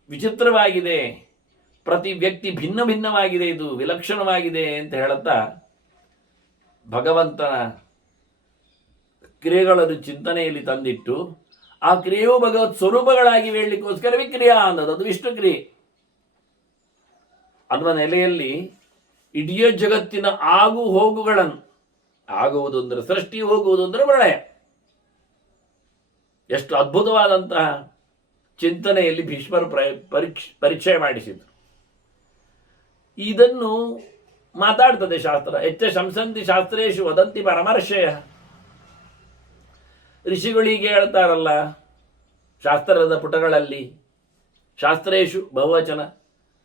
ವಿಚಿತ್ರವಾಗಿದೆ, ಪ್ರತಿ ವ್ಯಕ್ತಿ ಭಿನ್ನ ಭಿನ್ನವಾಗಿದೆ, ಇದು ವಿಲಕ್ಷಣವಾಗಿದೆ ಅಂತ ಹೇಳುತ್ತಾ ಭಗವಂತನ ಕ್ರಿಯೆಗಳನ್ನು ಚಿಂತನೆಯಲ್ಲಿ ತಂದಿಟ್ಟು, ಆ ಕ್ರಿಯೆಯು ಭಗವತ್ ಸ್ವರೂಪಗಳಾಗಿ ಹೇಳಲಿಕ್ಕೋಸ್ಕರ ವಿಕ್ರಿಯಾ ಅನ್ನೋದು, ಅದು ವಿಷ್ಣು ಕ್ರಿಯೆ ಅನ್ನುವ ನೆಲೆಯಲ್ಲಿ ಇಡೀ ಜಗತ್ತಿನ ಆಗು ಹೋಗುಗಳನ್ನು, ಆಗುವುದು ಅಂದರೆ ಸೃಷ್ಟಿ, ಹೋಗುವುದು ಅಂದರೆ ಪ್ರಳಯ, ಎಷ್ಟು ಅದ್ಭುತವಾದಂತಹ ಚಿಂತನೆಯಲ್ಲಿ ಭೀಷ್ಮರು ಪರಿಚಯ ಮಾಡಿಸಿದರು. ಇದನ್ನು ಮಾತಾಡ್ತದೆ ಶಾಸ್ತ್ರ. ಎಚ್ಚ ಶಂಸಂತಿ ಶಾಸ್ತ್ರೇಶು ವದಂತಿ ಪರಮರ್ಶಯ. ಋಷಿಗಳಿಗೆ ಹೇಳ್ತಾರಲ್ಲ ಶಾಸ್ತ್ರದ ಪುಟಗಳಲ್ಲಿ, ಶಾಸ್ತ್ರೇಶು ಬಹುವಚನ,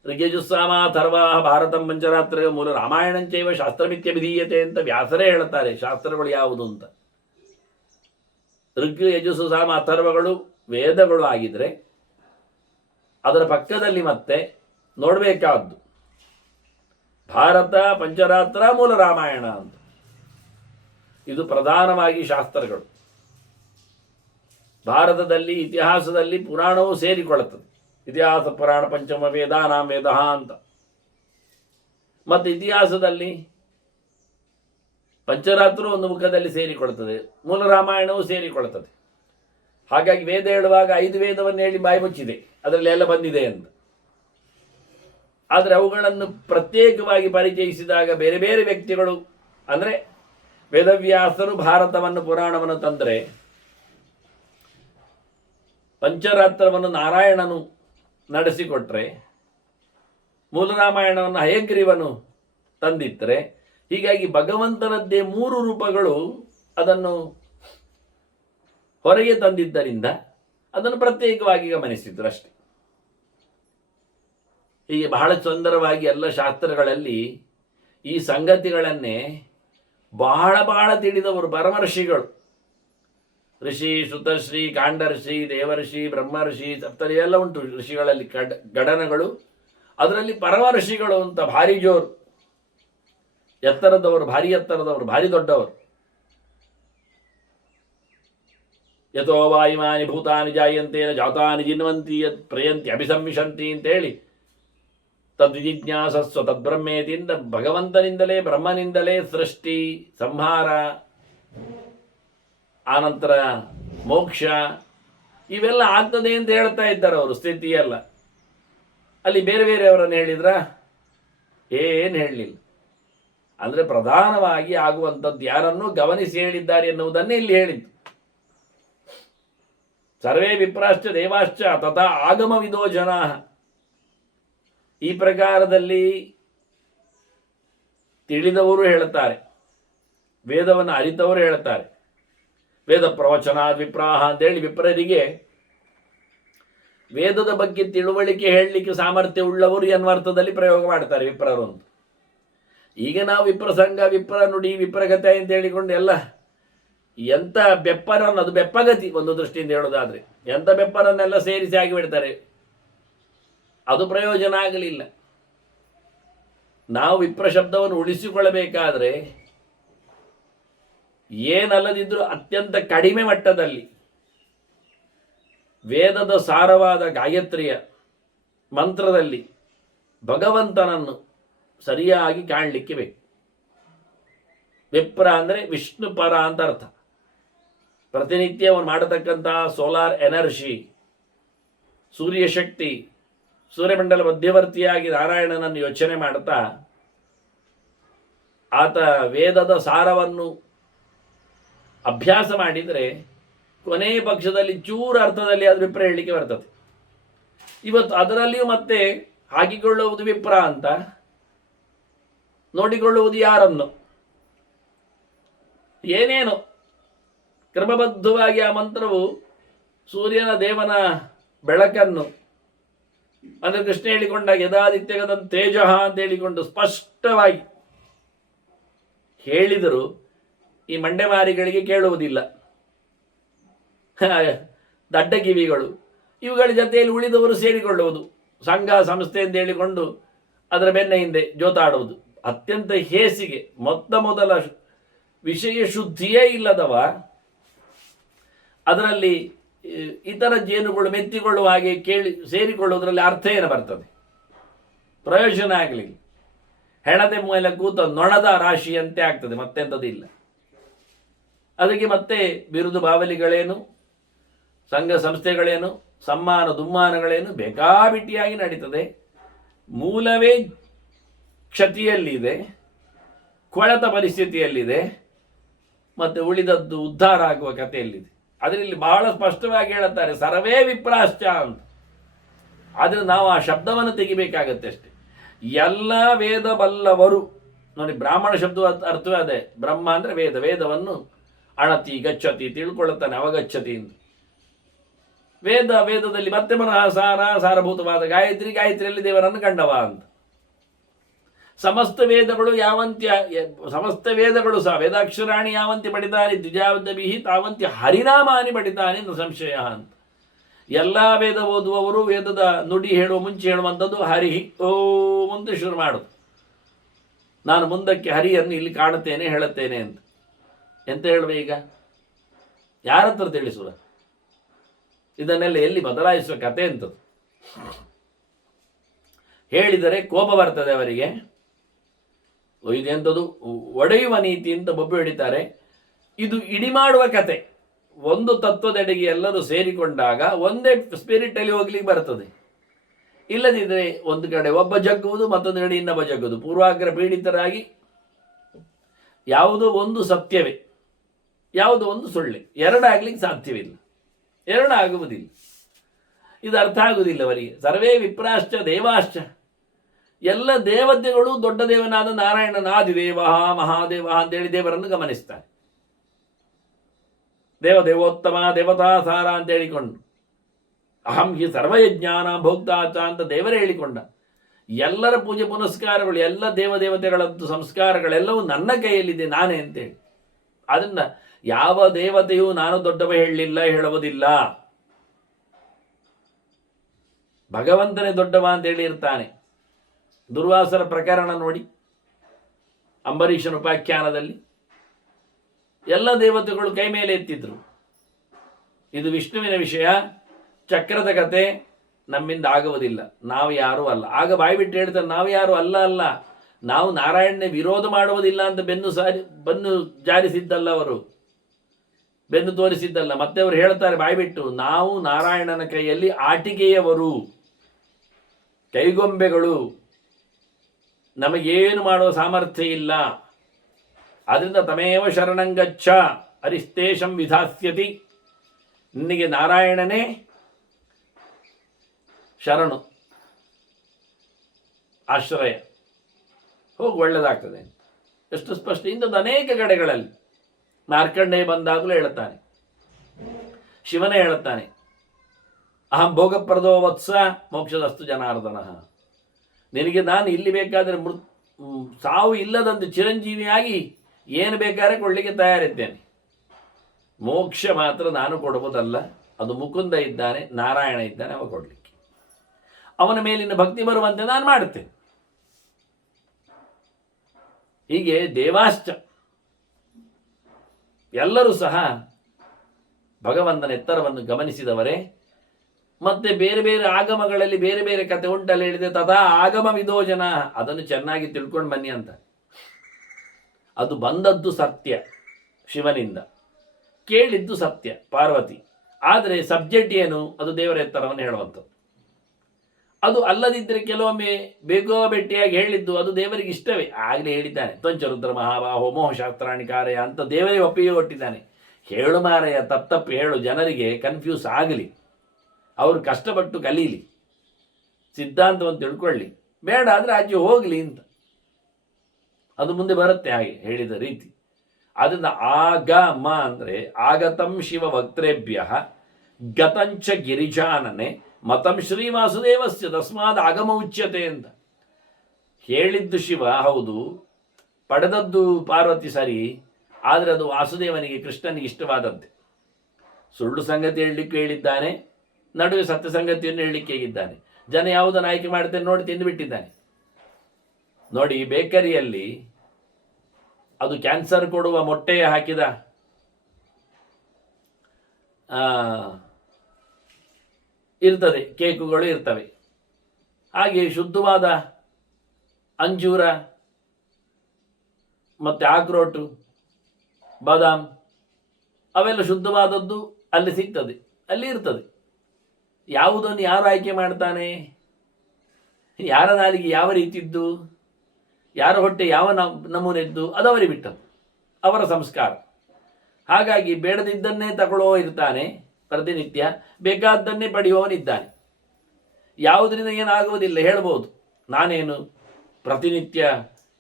ಋಗ್ಯಜುಸ್ಸಾಮ ಅಥರ್ವಾ ಭಾರತಂ ಪಂಚರಾತ್ರ ಮೂಲ ರಾಮಾಯಣಂಚೈವ ಶಾಸ್ತ್ರಮಿತ್ಯಭಿಧೀಯತೆ ಅಂತ ವ್ಯಾಸರೇ ಹೇಳ್ತಾರೆ ಶಾಸ್ತ್ರಗಳು ಯಾವುದು ಅಂತ. ಋಗ್ ಯಜುಸು ಸಾಮ ಅಥರ್ವಗಳು ವೇದಗಳು ಆಗಿದ್ರೆ ಅದರ ಪಕ್ಕದಲ್ಲಿ ಮತ್ತೆ ನೋಡಬೇಕಾದ್ದು ಭಾರತ, ಪಂಚರಾತ್ರ, ಮೂಲ ರಾಮಾಯಣ ಅಂತ. ಇದು ಪ್ರಧಾನವಾಗಿ ಶಾಸ್ತ್ರಗಳು. ಭಾರತದಲ್ಲಿ ಇತಿಹಾಸದಲ್ಲಿ ಪುರಾಣವು ಸೇರಿಕೊಳ್ಳುತ್ತದೆ. ಇತಿಹಾಸ ಪುರಾಣ ಪಂಚಮ ವೇದ ನಾಮ ವೇದ ಅಂತ. ಮತ್ತು ಇತಿಹಾಸದಲ್ಲಿ ಪಂಚರಾತ್ರ ಒಂದು ಮುಖದಲ್ಲಿ ಸೇರಿಕೊಳ್ಳುತ್ತದೆ, ಮೂಲ ರಾಮಾಯಣವು ಸೇರಿಕೊಳ್ಳುತ್ತದೆ. ಹಾಗಾಗಿ ವೇದ ಹೇಳುವಾಗ 5 ವೇದವನ್ನು ಹೇಳಿ ಬಾಯಿ ಮುಚ್ಚಿದೆ, ಅದರಲ್ಲಿ ಎಲ್ಲ ಬಂದಿದೆ ಅಂತ. ಆದರೆ ಅವುಗಳನ್ನು ಪ್ರತ್ಯೇಕವಾಗಿ ಪರಿಚಯಿಸಿದಾಗ ಬೇರೆ ಬೇರೆ ವ್ಯಕ್ತಿಗಳು, ಅಂದರೆ ವೇದವ್ಯಾಸರು ಭಾರತವನ್ನು ಪುರಾಣವನ್ನು ತಂದರೆ, ಪಂಚರಾತ್ರವನ್ನು ನಾರಾಯಣನು ನಡೆಸಿಕೊಟ್ರೆ, ಮೂಲ ರಾಮಾಯಣವನ್ನು ಹಯಗ್ರೀವನು ತಂದಿಟ್ಟರೆ, ಹೀಗಾಗಿ ಭಗವಂತನದ್ದೇ 3 ರೂಪಗಳು ಅದನ್ನು ಹೊರಗೆ ತಂದಿದ್ದರಿಂದ ಅದನ್ನು ಪ್ರತ್ಯೇಕವಾಗಿ ಗಮನಿಸಿದ್ರು ಅಷ್ಟೆ. ಹೀಗೆ ಬಹಳ ಸುಂದರವಾಗಿ ಎಲ್ಲ ಶಾಸ್ತ್ರಗಳಲ್ಲಿ ಈ ಸಂಗತಿಗಳನ್ನೇ ಬಹಳ ಬಹಳ ತಿಳಿದವರು ಪರಮರ್ಷಿಗಳು. ಋಷಿ, ಶ್ರುತಶ್ರೀ, ಕಾಂಡರ್ಷಿ, ದೇವರ್ಷಿ, ಬ್ರಹ್ಮರ್ಷಿ, ಸಪ್ತರಿ ಎಲ್ಲ ಉಂಟು ಋಷಿಗಳಲ್ಲಿ ಗಡನಗಳು. ಅದರಲ್ಲಿ ಪರಮರ್ಷಿಗಳು ಅಂತ ಭಾರಿ ಜೋರು, ಎತ್ತರದವರು, ಭಾರಿ ಎತ್ತರದವರು, ಭಾರಿ ದೊಡ್ಡವರು. ಯಥೋ ವಾಯುಮಾನಿ ಭೂತಾನಿ ಜಾಯಂತೇನ ಜಾತಾನಿ ಜಿನ್ವಂತಿ ಯತ್ ಪ್ರಯಂತಿ ಅಭಿಸಂವಿಶಂತಿ ಅಂತೇಳಿ ತದ್ವಿಜಿಜ್ಞಾಸಸ್ವ ತದ್ಬ್ರಹ್ಮೇತಿಯಿಂದ ಭಗವಂತನಿಂದಲೇ, ಬ್ರಹ್ಮನಿಂದಲೇ ಸೃಷ್ಟಿ, ಸಂಹಾರ, ಆನಂತರ ಮೋಕ್ಷ ಇವೆಲ್ಲ ಆಗ್ತದೆ ಅಂತ ಹೇಳ್ತಾ ಇದ್ದಾರೆ ಅವರು. ಸ್ಥಿತಿಯಲ್ಲ ಅಲ್ಲಿ ಬೇರೆ ಬೇರೆಯವರನ್ನು ಹೇಳಿದ್ರ ಏನು ಹೇಳಲಿಲ್ಲ. ಅಂದರೆ ಪ್ರಧಾನವಾಗಿ ಆಗುವಂಥದ್ದು ಯಾರನ್ನು ಗಮನಿಸಿ ಹೇಳಿದ್ದಾರೆ ಎನ್ನುವುದನ್ನೇ ಇಲ್ಲಿ ಹೇಳಿದ್ದು. ಸರ್ವೇ ವಿಪ್ರಾಶ್ಚ ದೇವಾಶ್ಚ ತಥಾ ಆಗಮವಿದೋ ಜನಾ. ಈ ಪ್ರಕಾರದಲ್ಲಿ ತಿಳಿದವರು ಹೇಳುತ್ತಾರೆ, ವೇದವನ್ನು ಅರಿತವರು ಹೇಳುತ್ತಾರೆ. ವೇದ ಪ್ರವಚನ ವಿಪ್ರಾಹ ಅಂತೇಳಿ ವಿಪ್ರರಿಗೆ ವೇದದ ಬಗ್ಗೆ ತಿಳುವಳಿಕೆ ಹೇಳಲಿಕ್ಕೆ ಸಾಮರ್ಥ್ಯ ಉಳ್ಳವರು ಎನ್ನುವ ಅರ್ಥದಲ್ಲಿ ಪ್ರಯೋಗ ಮಾಡ್ತಾರೆ ವಿಪ್ರರು ಅಂತ. ಈಗ ನಾವು ವಿಪ್ರಸಂಗ, ವಿಪ್ರ ನುಡಿ, ವಿಪ್ರಗತೆ ಅಂತ ಹೇಳಿಕೊಂಡು ಎಲ್ಲ ಎಂಥ ಬೆಪ್ಪರನ್ನು, ಅದು ಬೆಪ್ಪಗತಿ ಒಂದು ದೃಷ್ಟಿಯಿಂದ ಹೇಳೋದಾದ್ರೆ, ಎಂಥ ಬೆಪ್ಪರನ್ನೆಲ್ಲ ಸೇರಿಸಿ ಆಗಿಬಿಡ್ತಾರೆ. ಅದು ಪ್ರಯೋಜನ ಆಗಲಿಲ್ಲ. ನಾವು ವಿಪ್ರ ಶಬ್ದವನ್ನು ಉಳಿಸಿಕೊಳ್ಳಬೇಕಾದ್ರೆ ಏನಲ್ಲದಿದ್ರೂ ಅತ್ಯಂತ ಕಡಿಮೆ ಮಟ್ಟದಲ್ಲಿ ವೇದದ ಸಾರವಾದ ಗಾಯತ್ರಿಯ ಮಂತ್ರದಲ್ಲಿ ಭಗವಂತನನ್ನು ಸರಿಯಾಗಿ ಕಾಣಲಿಕ್ಕೆ ಬೇಕು. ವಿಪ್ರ ಅಂದರೆ ವಿಷ್ಣು ಪರ ಅಂತ ಅರ್ಥ. ಪ್ರತಿನಿತ್ಯ ಅವನು ಮಾಡತಕ್ಕಂತಹ ಸೋಲಾರ್ ಎನರ್ಜಿ, ಸೂರ್ಯಶಕ್ತಿ, ಸೂರ್ಯಮಂಡಲ ಮಧ್ಯವರ್ತಿಯಾಗಿ ನಾರಾಯಣನನ್ನು ಯೋಚನೆ ಮಾಡುತ್ತಾ ಆತ ವೇದದ ಸಾರವನ್ನು ಅಭ್ಯಾಸ ಮಾಡಿದರೆ ಕೊನೆಯ ಪಕ್ಷದಲ್ಲಿ ಚೂರ ಅರ್ಥದಲ್ಲಿ ಅದು ವಿಪ್ರ ಹೇಳಲಿಕ್ಕೆ ಬರ್ತದೆ. ಇವತ್ತು ಅದರಲ್ಲಿಯೂ ಮತ್ತೆ ಹಾಕಿಕೊಳ್ಳುವುದು ವಿಪ್ರ ಅಂತ, ನೋಡಿಕೊಳ್ಳುವುದು ಯಾರನ್ನು, ಏನೇನು ಕ್ರಮಬದ್ಧವಾಗಿ ಆ ಮಂತ್ರವು ಸೂರ್ಯನ ದೇವನ ಬೆಳಕನ್ನು, ಅಂದರೆ ಕೃಷ್ಣ ಹೇಳಿಕೊಂಡಾಗ ಯದಾದಿತ್ಯಗದ ತೇಜಃ ಅಂತ ಹೇಳಿಕೊಂಡು ಸ್ಪಷ್ಟವಾಗಿ ಹೇಳಿದರೂ ಈ ಮಂಡೆಮಾರಿಗಳಿಗೆ ಕೇಳುವುದಿಲ್ಲ. ದಡ್ಡ ಕಿವಿಗಳು ಇವುಗಳ ಜೊತೆಯಲ್ಲಿ ಉಳಿದವರು ಸೇರಿಕೊಳ್ಳುವುದು, ಸಂಘ ಸಂಸ್ಥೆ ಅಂತ ಹೇಳಿಕೊಂಡು ಅದರ ಬೆನ್ನ ಹಿಂದೆ ಜೋತಾಡುವುದು. ಅತ್ಯಂತ ಹೇಸಿಗೆ. ಮೊದಲ ವಿಷಯ ಶುದ್ಧಿಯೇ ಇಲ್ಲದವ ಅದರಲ್ಲಿ ಇತರ ಜೇನುಗಳು ಮೆತ್ತಿಕೊಳ್ಳುವ ಹಾಗೆ ಕೇಳಿ ಸೇರಿಕೊಳ್ಳುವುದರಲ್ಲಿ ಅರ್ಥ ಏನು ಬರ್ತದೆ? ಪ್ರಯೋಜನ ಆಗಲಿ. ಹೆಣದ ಮೇಲೆ ಕೂತ ನೊಣದ ರಾಶಿಯಂತೆ ಆಗ್ತದೆ, ಮತ್ತೆಂಥದಿಲ್ಲ. ಅದಕ್ಕೆ ಮತ್ತೆ ಬಿರುದು ಬಾವಲಿಗಳೇನು, ಸಂಘ ಸಂಸ್ಥೆಗಳೇನು, ಸಮ್ಮಾನ ದುಮ್ಮಾನಗಳೇನು ಬೇಕಾಬಿಟ್ಟಿಯಾಗಿ ನಡೀತದೆ. ಮೂಲವೇ ಕ್ಷತಿಯಲ್ಲಿದೆ, ಕೊಳೆತ ಪರಿಸ್ಥಿತಿಯಲ್ಲಿದೆ, ಮತ್ತು ಉಳಿದದ್ದು ಉದ್ಧಾರ ಆಗುವ ಕಥೆಯಲ್ಲಿದೆ. ಅದರಲ್ಲಿ ಬಹಳ ಸ್ಪಷ್ಟವಾಗಿ ಹೇಳುತ್ತಾರೆ ಸರ್ವೇ ವಿಪ್ರಾಶ್ಚ ಅಂತ. ಆದರೆ ನಾವು ಆ ಶಬ್ದವನ್ನು ತೆಗಿಬೇಕಾಗತ್ತೆ ಅಷ್ಟೆ. ಎಲ್ಲ ವೇದ ಬಲ್ಲವರು ನೋಡಿ, ಬ್ರಾಹ್ಮಣ ಶಬ್ದ ಅರ್ಥವೇ ಅದೇ. ಬ್ರಹ್ಮ ಅಂದರೆ ವೇದ, ವೇದವನ್ನು ಅಣತಿ ಗಚ್ಚತಿ ತಿಳ್ಕೊಳ್ಳುತ್ತಾನೆ, ಅವಗಚ್ಚತಿ ಅಂತ. ವೇದದಲ್ಲಿ ಮತ್ತೆ ಮನಃ ಸಾರಭೂತವಾದ ಗಾಯತ್ರಿ, ಗಾಯತ್ರಿಯಲ್ಲಿ ದೇವರನ್ನು ಕಂಡವ ಅಂತ. ಸಮಸ್ತ ವೇದಗಳು ಸಹ ವೇದಾಕ್ಷರಾಣಿ ಯಾವಂತಿ ಪಡಿತಾನೆ ದ್ವಿಜಾವದ್ಯಭಿಹಿ ತಾವಂತಿ ಹರಿನಾಮಾನಿ ಪಡಿತಾನೆ ಅಂತ ಸಂಶಯ ಅಂತ. ಎಲ್ಲ ವೇದ ಓದುವವರು ವೇದದ ನುಡಿ ಹೇಳುವ ಮುಂಚೆ ಹೇಳುವಂಥದ್ದು ಹರಿ ಓಂ ಅಂತ ಶುರು ಮಾಡೋದು. ನಾನು ಮುಂದಕ್ಕೆ ಹರಿಯನ್ನು ಇಲ್ಲಿ ಕಾಣುತ್ತೇನೆ, ಹೇಳುತ್ತೇನೆ ಅಂತ. ಎಂತ ಹೇಳುವ ಈಗ? ಯಾರ ಹತ್ರ ತಿಳಿಸುವ? ಇದನ್ನೆಲ್ಲ ಎಲ್ಲಿ ಬದಲಾಯಿಸುವ ಕತೆ ಅಂತದ್ದು. ಹೇಳಿದರೆ ಕೋಪ ಬರ್ತದೆ ಅವರಿಗೆ. ಇದೆಂಥದ್ದು ಒಡೆಯುವ ನೀತಿ ಅಂತ ಬೊಬ್ಬೆ ಹಿಡಿತಾರೆ. ಇದು ಇಡಿ ಮಾಡುವ ಕತೆ. ಒಂದು ತತ್ವದೆಡೆಗೆ ಎಲ್ಲರೂ ಸೇರಿಕೊಂಡಾಗ ಒಂದೇ ಸ್ಪಿರಿಟ್ ಅಲ್ಲಿ ಹೋಗ್ಲಿಕ್ಕೆ ಬರ್ತದೆ. ಇಲ್ಲದಿದ್ದರೆ ಒಂದು ಕಡೆ ಒಬ್ಬ ಜಗ್ಗುವುದು, ಮತ್ತೊಂದು ಕಡೆ ಇನ್ನೊಬ್ಬ ಜಗ್ಗುವುದು, ಪೂರ್ವಾಗ್ರಹ ಪೀಡಿತರಾಗಿ ಯಾವುದೋ ಒಂದು ಸತ್ಯವೇ, ಯಾವುದೋ ಒಂದು ಸುಳ್ಳೆ, ಎರಡಾಗ್ಲಿಕ್ಕೆ ಸಾಧ್ಯವಿಲ್ಲ, ಎರಡು ಆಗುವುದಿಲ್ಲ. ಇದು ಅರ್ಥ ಆಗುವುದಿಲ್ಲ ಅವರಿಗೆ. ಸರ್ವೇ ವಿಪ್ರಾಶ್ಚ ದೇವಾಶ್ಚ, ಎಲ್ಲ ದೇವತೆಗಳು ದೊಡ್ಡ ದೇವನಾದ ನಾರಾಯಣನ ಆದಿದೇವ ಮಹಾದೇವ ಅಂತೇಳಿ ದೇವರನ್ನು ಗಮನಿಸ್ತಾರೆ. ದೇವೋತ್ತಮ ದೇವತಾ ಸಾರ ಅಂತ ಹೇಳಿಕೊಂಡು ಅಹಂ ಹಿ ಸರ್ವಯಜ್ಞಾನ ಭೋಕ್ತಾಚ ಅಂತ ದೇವರೇ ಹೇಳಿಕೊಂಡ. ಎಲ್ಲರ ಪೂಜೆ ಪುನಸ್ಕಾರಗಳು, ಎಲ್ಲ ದೇವತೆಗಳದ್ದು ಸಂಸ್ಕಾರಗಳೆಲ್ಲವೂ ನನ್ನ ಕೈಯಲ್ಲಿದೆ, ನಾನೇ ಅಂತೇಳಿ. ಅದನ್ನ ಯಾವ ದೇವತೆಯೂ ನಾನು ದೊಡ್ಡವ ಹೇಳಲಿಲ್ಲ, ಹೇಳುವುದಿಲ್ಲ. ಭಗವಂತನೇ ದೊಡ್ಡವ ಅಂತೇಳಿ ಇರ್ತಾನೆ. ದುರ್ವಾಸರ ಪ್ರಕರಣ ನೋಡಿ, ಅಂಬರೀಷನ ಉಪಾಖ್ಯಾನದಲ್ಲಿ ಎಲ್ಲ ದೇವತೆಗಳು ಕೈ ಮೇಲೆ ಎತ್ತಿದ್ರು. ಇದು ವಿಷ್ಣುವಿನ ವಿಷಯ, ಚಕ್ರದ ಕತೆ, ನಮ್ಮಿಂದ ಆಗುವುದಿಲ್ಲ, ನಾವು ಯಾರೂ ಅಲ್ಲ. ಆಗ ಬಾಯ್ಬಿಟ್ಟು ಹೇಳ್ತಾರೆ, ನಾವು ಯಾರು ಅಲ್ಲ, ನಾವು ನಾರಾಯಣನೇ ವಿರೋಧ ಮಾಡುವುದಿಲ್ಲ ಅಂತ ಬೆನ್ನು ಜಾರಿಸಿದ್ದಲ್ಲ, ಅವರು ಬೆನ್ನು ತೋರಿಸಿದ್ದಲ್ಲ. ಮತ್ತೆ ಅವರು ಹೇಳ್ತಾರೆ ಬಾಯ್ಬಿಟ್ಟು, ನಾವು ನಾರಾಯಣನ ಕೈಯಲ್ಲಿ ಆಟಿಕೆಯವರು, ಕೈಗೊಂಬೆಗಳು, ನಮಗೇನು ಮಾಡುವ ಸಾಮರ್ಥ್ಯ ಇಲ್ಲ. ಆದ್ರಿಂದ ತಮೇವ ಶರಣಂಗಚ್ಚ ಅರಿಸ್ತೇಶಂ ವಿಧಾಸ್ಯತಿ, ನಿನಗೆ ನಾರಾಯಣನೇ ಶರಣು, ಆಶ್ರಯ, ಹೋಗಿ ಒಳ್ಳೆದಾಗ್ತದೆ. ಎಷ್ಟು ಸ್ಪಷ್ಟ. ಇಂಥದ್ದು ಅನೇಕ ಕಡೆಗಳಲ್ಲಿ ಮಾರ್ಕಂಡೇಯ ಬಂದಾಗಲೂ ಹೇಳುತ್ತಾನೆ, ಶಿವನೇ ಹೇಳುತ್ತಾನೆ, ಅಹಂ ಭೋಗಪ್ರದೋ ವತ್ಸ ಮೋಕ್ಷದಸ್ತು ಜನಾರ್ದನ. ನಿನಗೆ ನಾನು ಇಲ್ಲಿ ಬೇಕಾದರೆ ಸಾವು ಇಲ್ಲದಂತೆ ಚಿರಂಜೀವಿಯಾಗಿ ಏನು ಬೇಕಾದ್ರೆ ಕೊಡಲಿಕ್ಕೆ ತಯಾರಿದ್ದೇನೆ. ಮೋಕ್ಷ ಮಾತ್ರ ನಾನು ಕೊಡುವುದಲ್ಲ, ಅದು ಮುಕುಂದ ಇದ್ದಾನೆ, ನಾರಾಯಣ ಇದ್ದಾನೆ, ಅವ ಕೊಡಲಿಕ್ಕೆ. ಅವನ ಮೇಲಿನ ಭಕ್ತಿ ಬರುವಂತೆ ನಾನು ಮಾಡುತ್ತೇನೆ. ಹೀಗೆ ದೇವಾಶ್ಚ ಎಲ್ಲರೂ ಸಹ ಭಗವಂತನ ಎತ್ತರವನ್ನು ಗಮನಿಸಿದವರೇ. ಮತ್ತೆ ಬೇರೆ ಬೇರೆ ಆಗಮಗಳಲ್ಲಿ ಬೇರೆ ಬೇರೆ ಕತೆ ಉಂಟಲ್ಲಿ ಹೇಳಿದೆ, ತಥಾ ಆಗಮ ವಿದೋ ಜನ, ಅದನ್ನು ಚೆನ್ನಾಗಿ ತಿಳ್ಕೊಂಡು ಬನ್ನಿ ಅಂತ. ಅದು ಬಂದದ್ದು ಸತ್ಯ ಶಿವನಿಂದ, ಕೇಳಿದ್ದು ಸತ್ಯ ಪಾರ್ವತಿ. ಆದರೆ ಸಬ್ಜೆಕ್ಟ್ ಏನು? ಅದು ದೇವರ ಎತ್ತರವನ್ನು ಹೇಳುವಂಥದ್ದು. ಅದು ಅಲ್ಲದಿದ್ದರೆ ಕೆಲವೊಮ್ಮೆ ಬೇಗೋ ಬೆಟ್ಟಿಯಾಗಿ ಹೇಳಿದ್ದು ಅದು ದೇವರಿಗೆ ಇಷ್ಟವೇ, ಆಗಲೇ ಹೇಳಿದ್ದಾನೆ. ತ್ವಂಚರುದ್ರ ಮಹಾಬಾಹೋ ಮೋಹಶಾಸ್ತ್ರಾಣಿಕಾರಯ ಅಂತ ದೇವರೇ ಒಪ್ಪಿಗೆ ಕೊಟ್ಟಿದ್ದಾನೆ. ಹೇಳು ಮಾರಯ, ತಪ್ಪು ಹೇಳು, ಜನರಿಗೆ ಕನ್ಫ್ಯೂಸ್ ಆಗಲಿ, ಅವರು ಕಷ್ಟಪಟ್ಟು ಕಲೀಲಿ, ಸಿದ್ಧಾಂತವನ್ನು ತಿಳ್ಕೊಳ್ಳಿ, ಬೇಡ ಆದರೆ ಆಚೆ ಹೋಗಲಿ ಅಂತ. ಅದು ಮುಂದೆ ಬರುತ್ತೆ ಹಾಗೆ ಹೇಳಿದ ರೀತಿ. ಅದರಿಂದ ಆಗಮ ಅಂದರೆ ಆಗತಂ ಶಿವ ವಕ್ತೇಭ್ಯ ಗತಂಚ ಗಿರಿಜಾನನೆ ಮತಂ ಶ್ರೀವಾಸುದೇವಸ್ಯ ತಸ್ಮಾದ್ ಆಗಮ ಉಚ್ಯತೆ ಅಂತ. ಹೇಳಿದ್ದು ಶಿವ ಹೌದು, ಪಡೆದದ್ದು ಪಾರ್ವತಿ ಸರಿ, ಆದರೆ ಅದು ವಾಸುದೇವನಿಗೆ ಕೃಷ್ಣನಿಗೆ ಇಷ್ಟವಾದದ್ದೇ. ಸುಳ್ಳು ಸಂಗತಿ ಹೇಳಲಿಕ್ಕೆ ಹೇಳಿದ್ದಾನೆ, ನಡುವೆ ಸತ್ಯ ಸಂಗತಿಯನ್ನು ಹೇಳಲಿಕ್ಕೆ ಹೇಗಿದ್ದಾನೆ. ಜನ ಯಾವುದನ್ನು ಆಯ್ಕೆ ಮಾಡ್ತೇನೆ ನೋಡಿ ತಿಂದುಬಿಟ್ಟಿದ್ದಾನೆ. ನೋಡಿ, ಬೇಕರಿಯಲ್ಲಿ ಅದು ಕ್ಯಾನ್ಸರ್ ಕೊಡುವ ಮೊಟ್ಟೆಯ ಹಾಕಿದ ಇರ್ತದೆ, ಕೇಕುಗಳು ಇರ್ತವೆ. ಹಾಗೆ ಶುದ್ಧವಾದ ಅಂಜೂರ ಮತ್ತು ಆಕ್ರೋಟು, ಬಾದಾಮ್ ಅವೆಲ್ಲ ಶುದ್ಧವಾದದ್ದು ಅಲ್ಲಿ ಸಿಗ್ತದೆ, ಅಲ್ಲಿ ಇರ್ತದೆ. ಯಾವುದನ್ನು ಯಾರು ಆಯ್ಕೆ ಮಾಡ್ತಾನೆ? ಯಾರ ನಾಲಿಗೆ ಯಾವ ರೀತಿದ್ದು, ಯಾರ ಹೊಟ್ಟೆ ಯಾವ ನಮೂನೆದ್ದು, ಅದು ಅವರಿಗೆ ಬಿಟ್ಟದ್ದು, ಅವರ ಸಂಸ್ಕಾರ. ಹಾಗಾಗಿ ಬೇಡದಿದ್ದನ್ನೇ ತಗೊಳ್ಳೋ ಇರ್ತಾನೆ ಪ್ರತಿನಿತ್ಯ, ಬೇಕಾದ್ದನ್ನೇ ಪಡೆಯುವವನಿದ್ದಾನೆ. ಯಾವುದರಿಂದ ಏನಾಗುವುದಿಲ್ಲ ಹೇಳ್ಬೋದು. ನಾನೇನು ಪ್ರತಿನಿತ್ಯ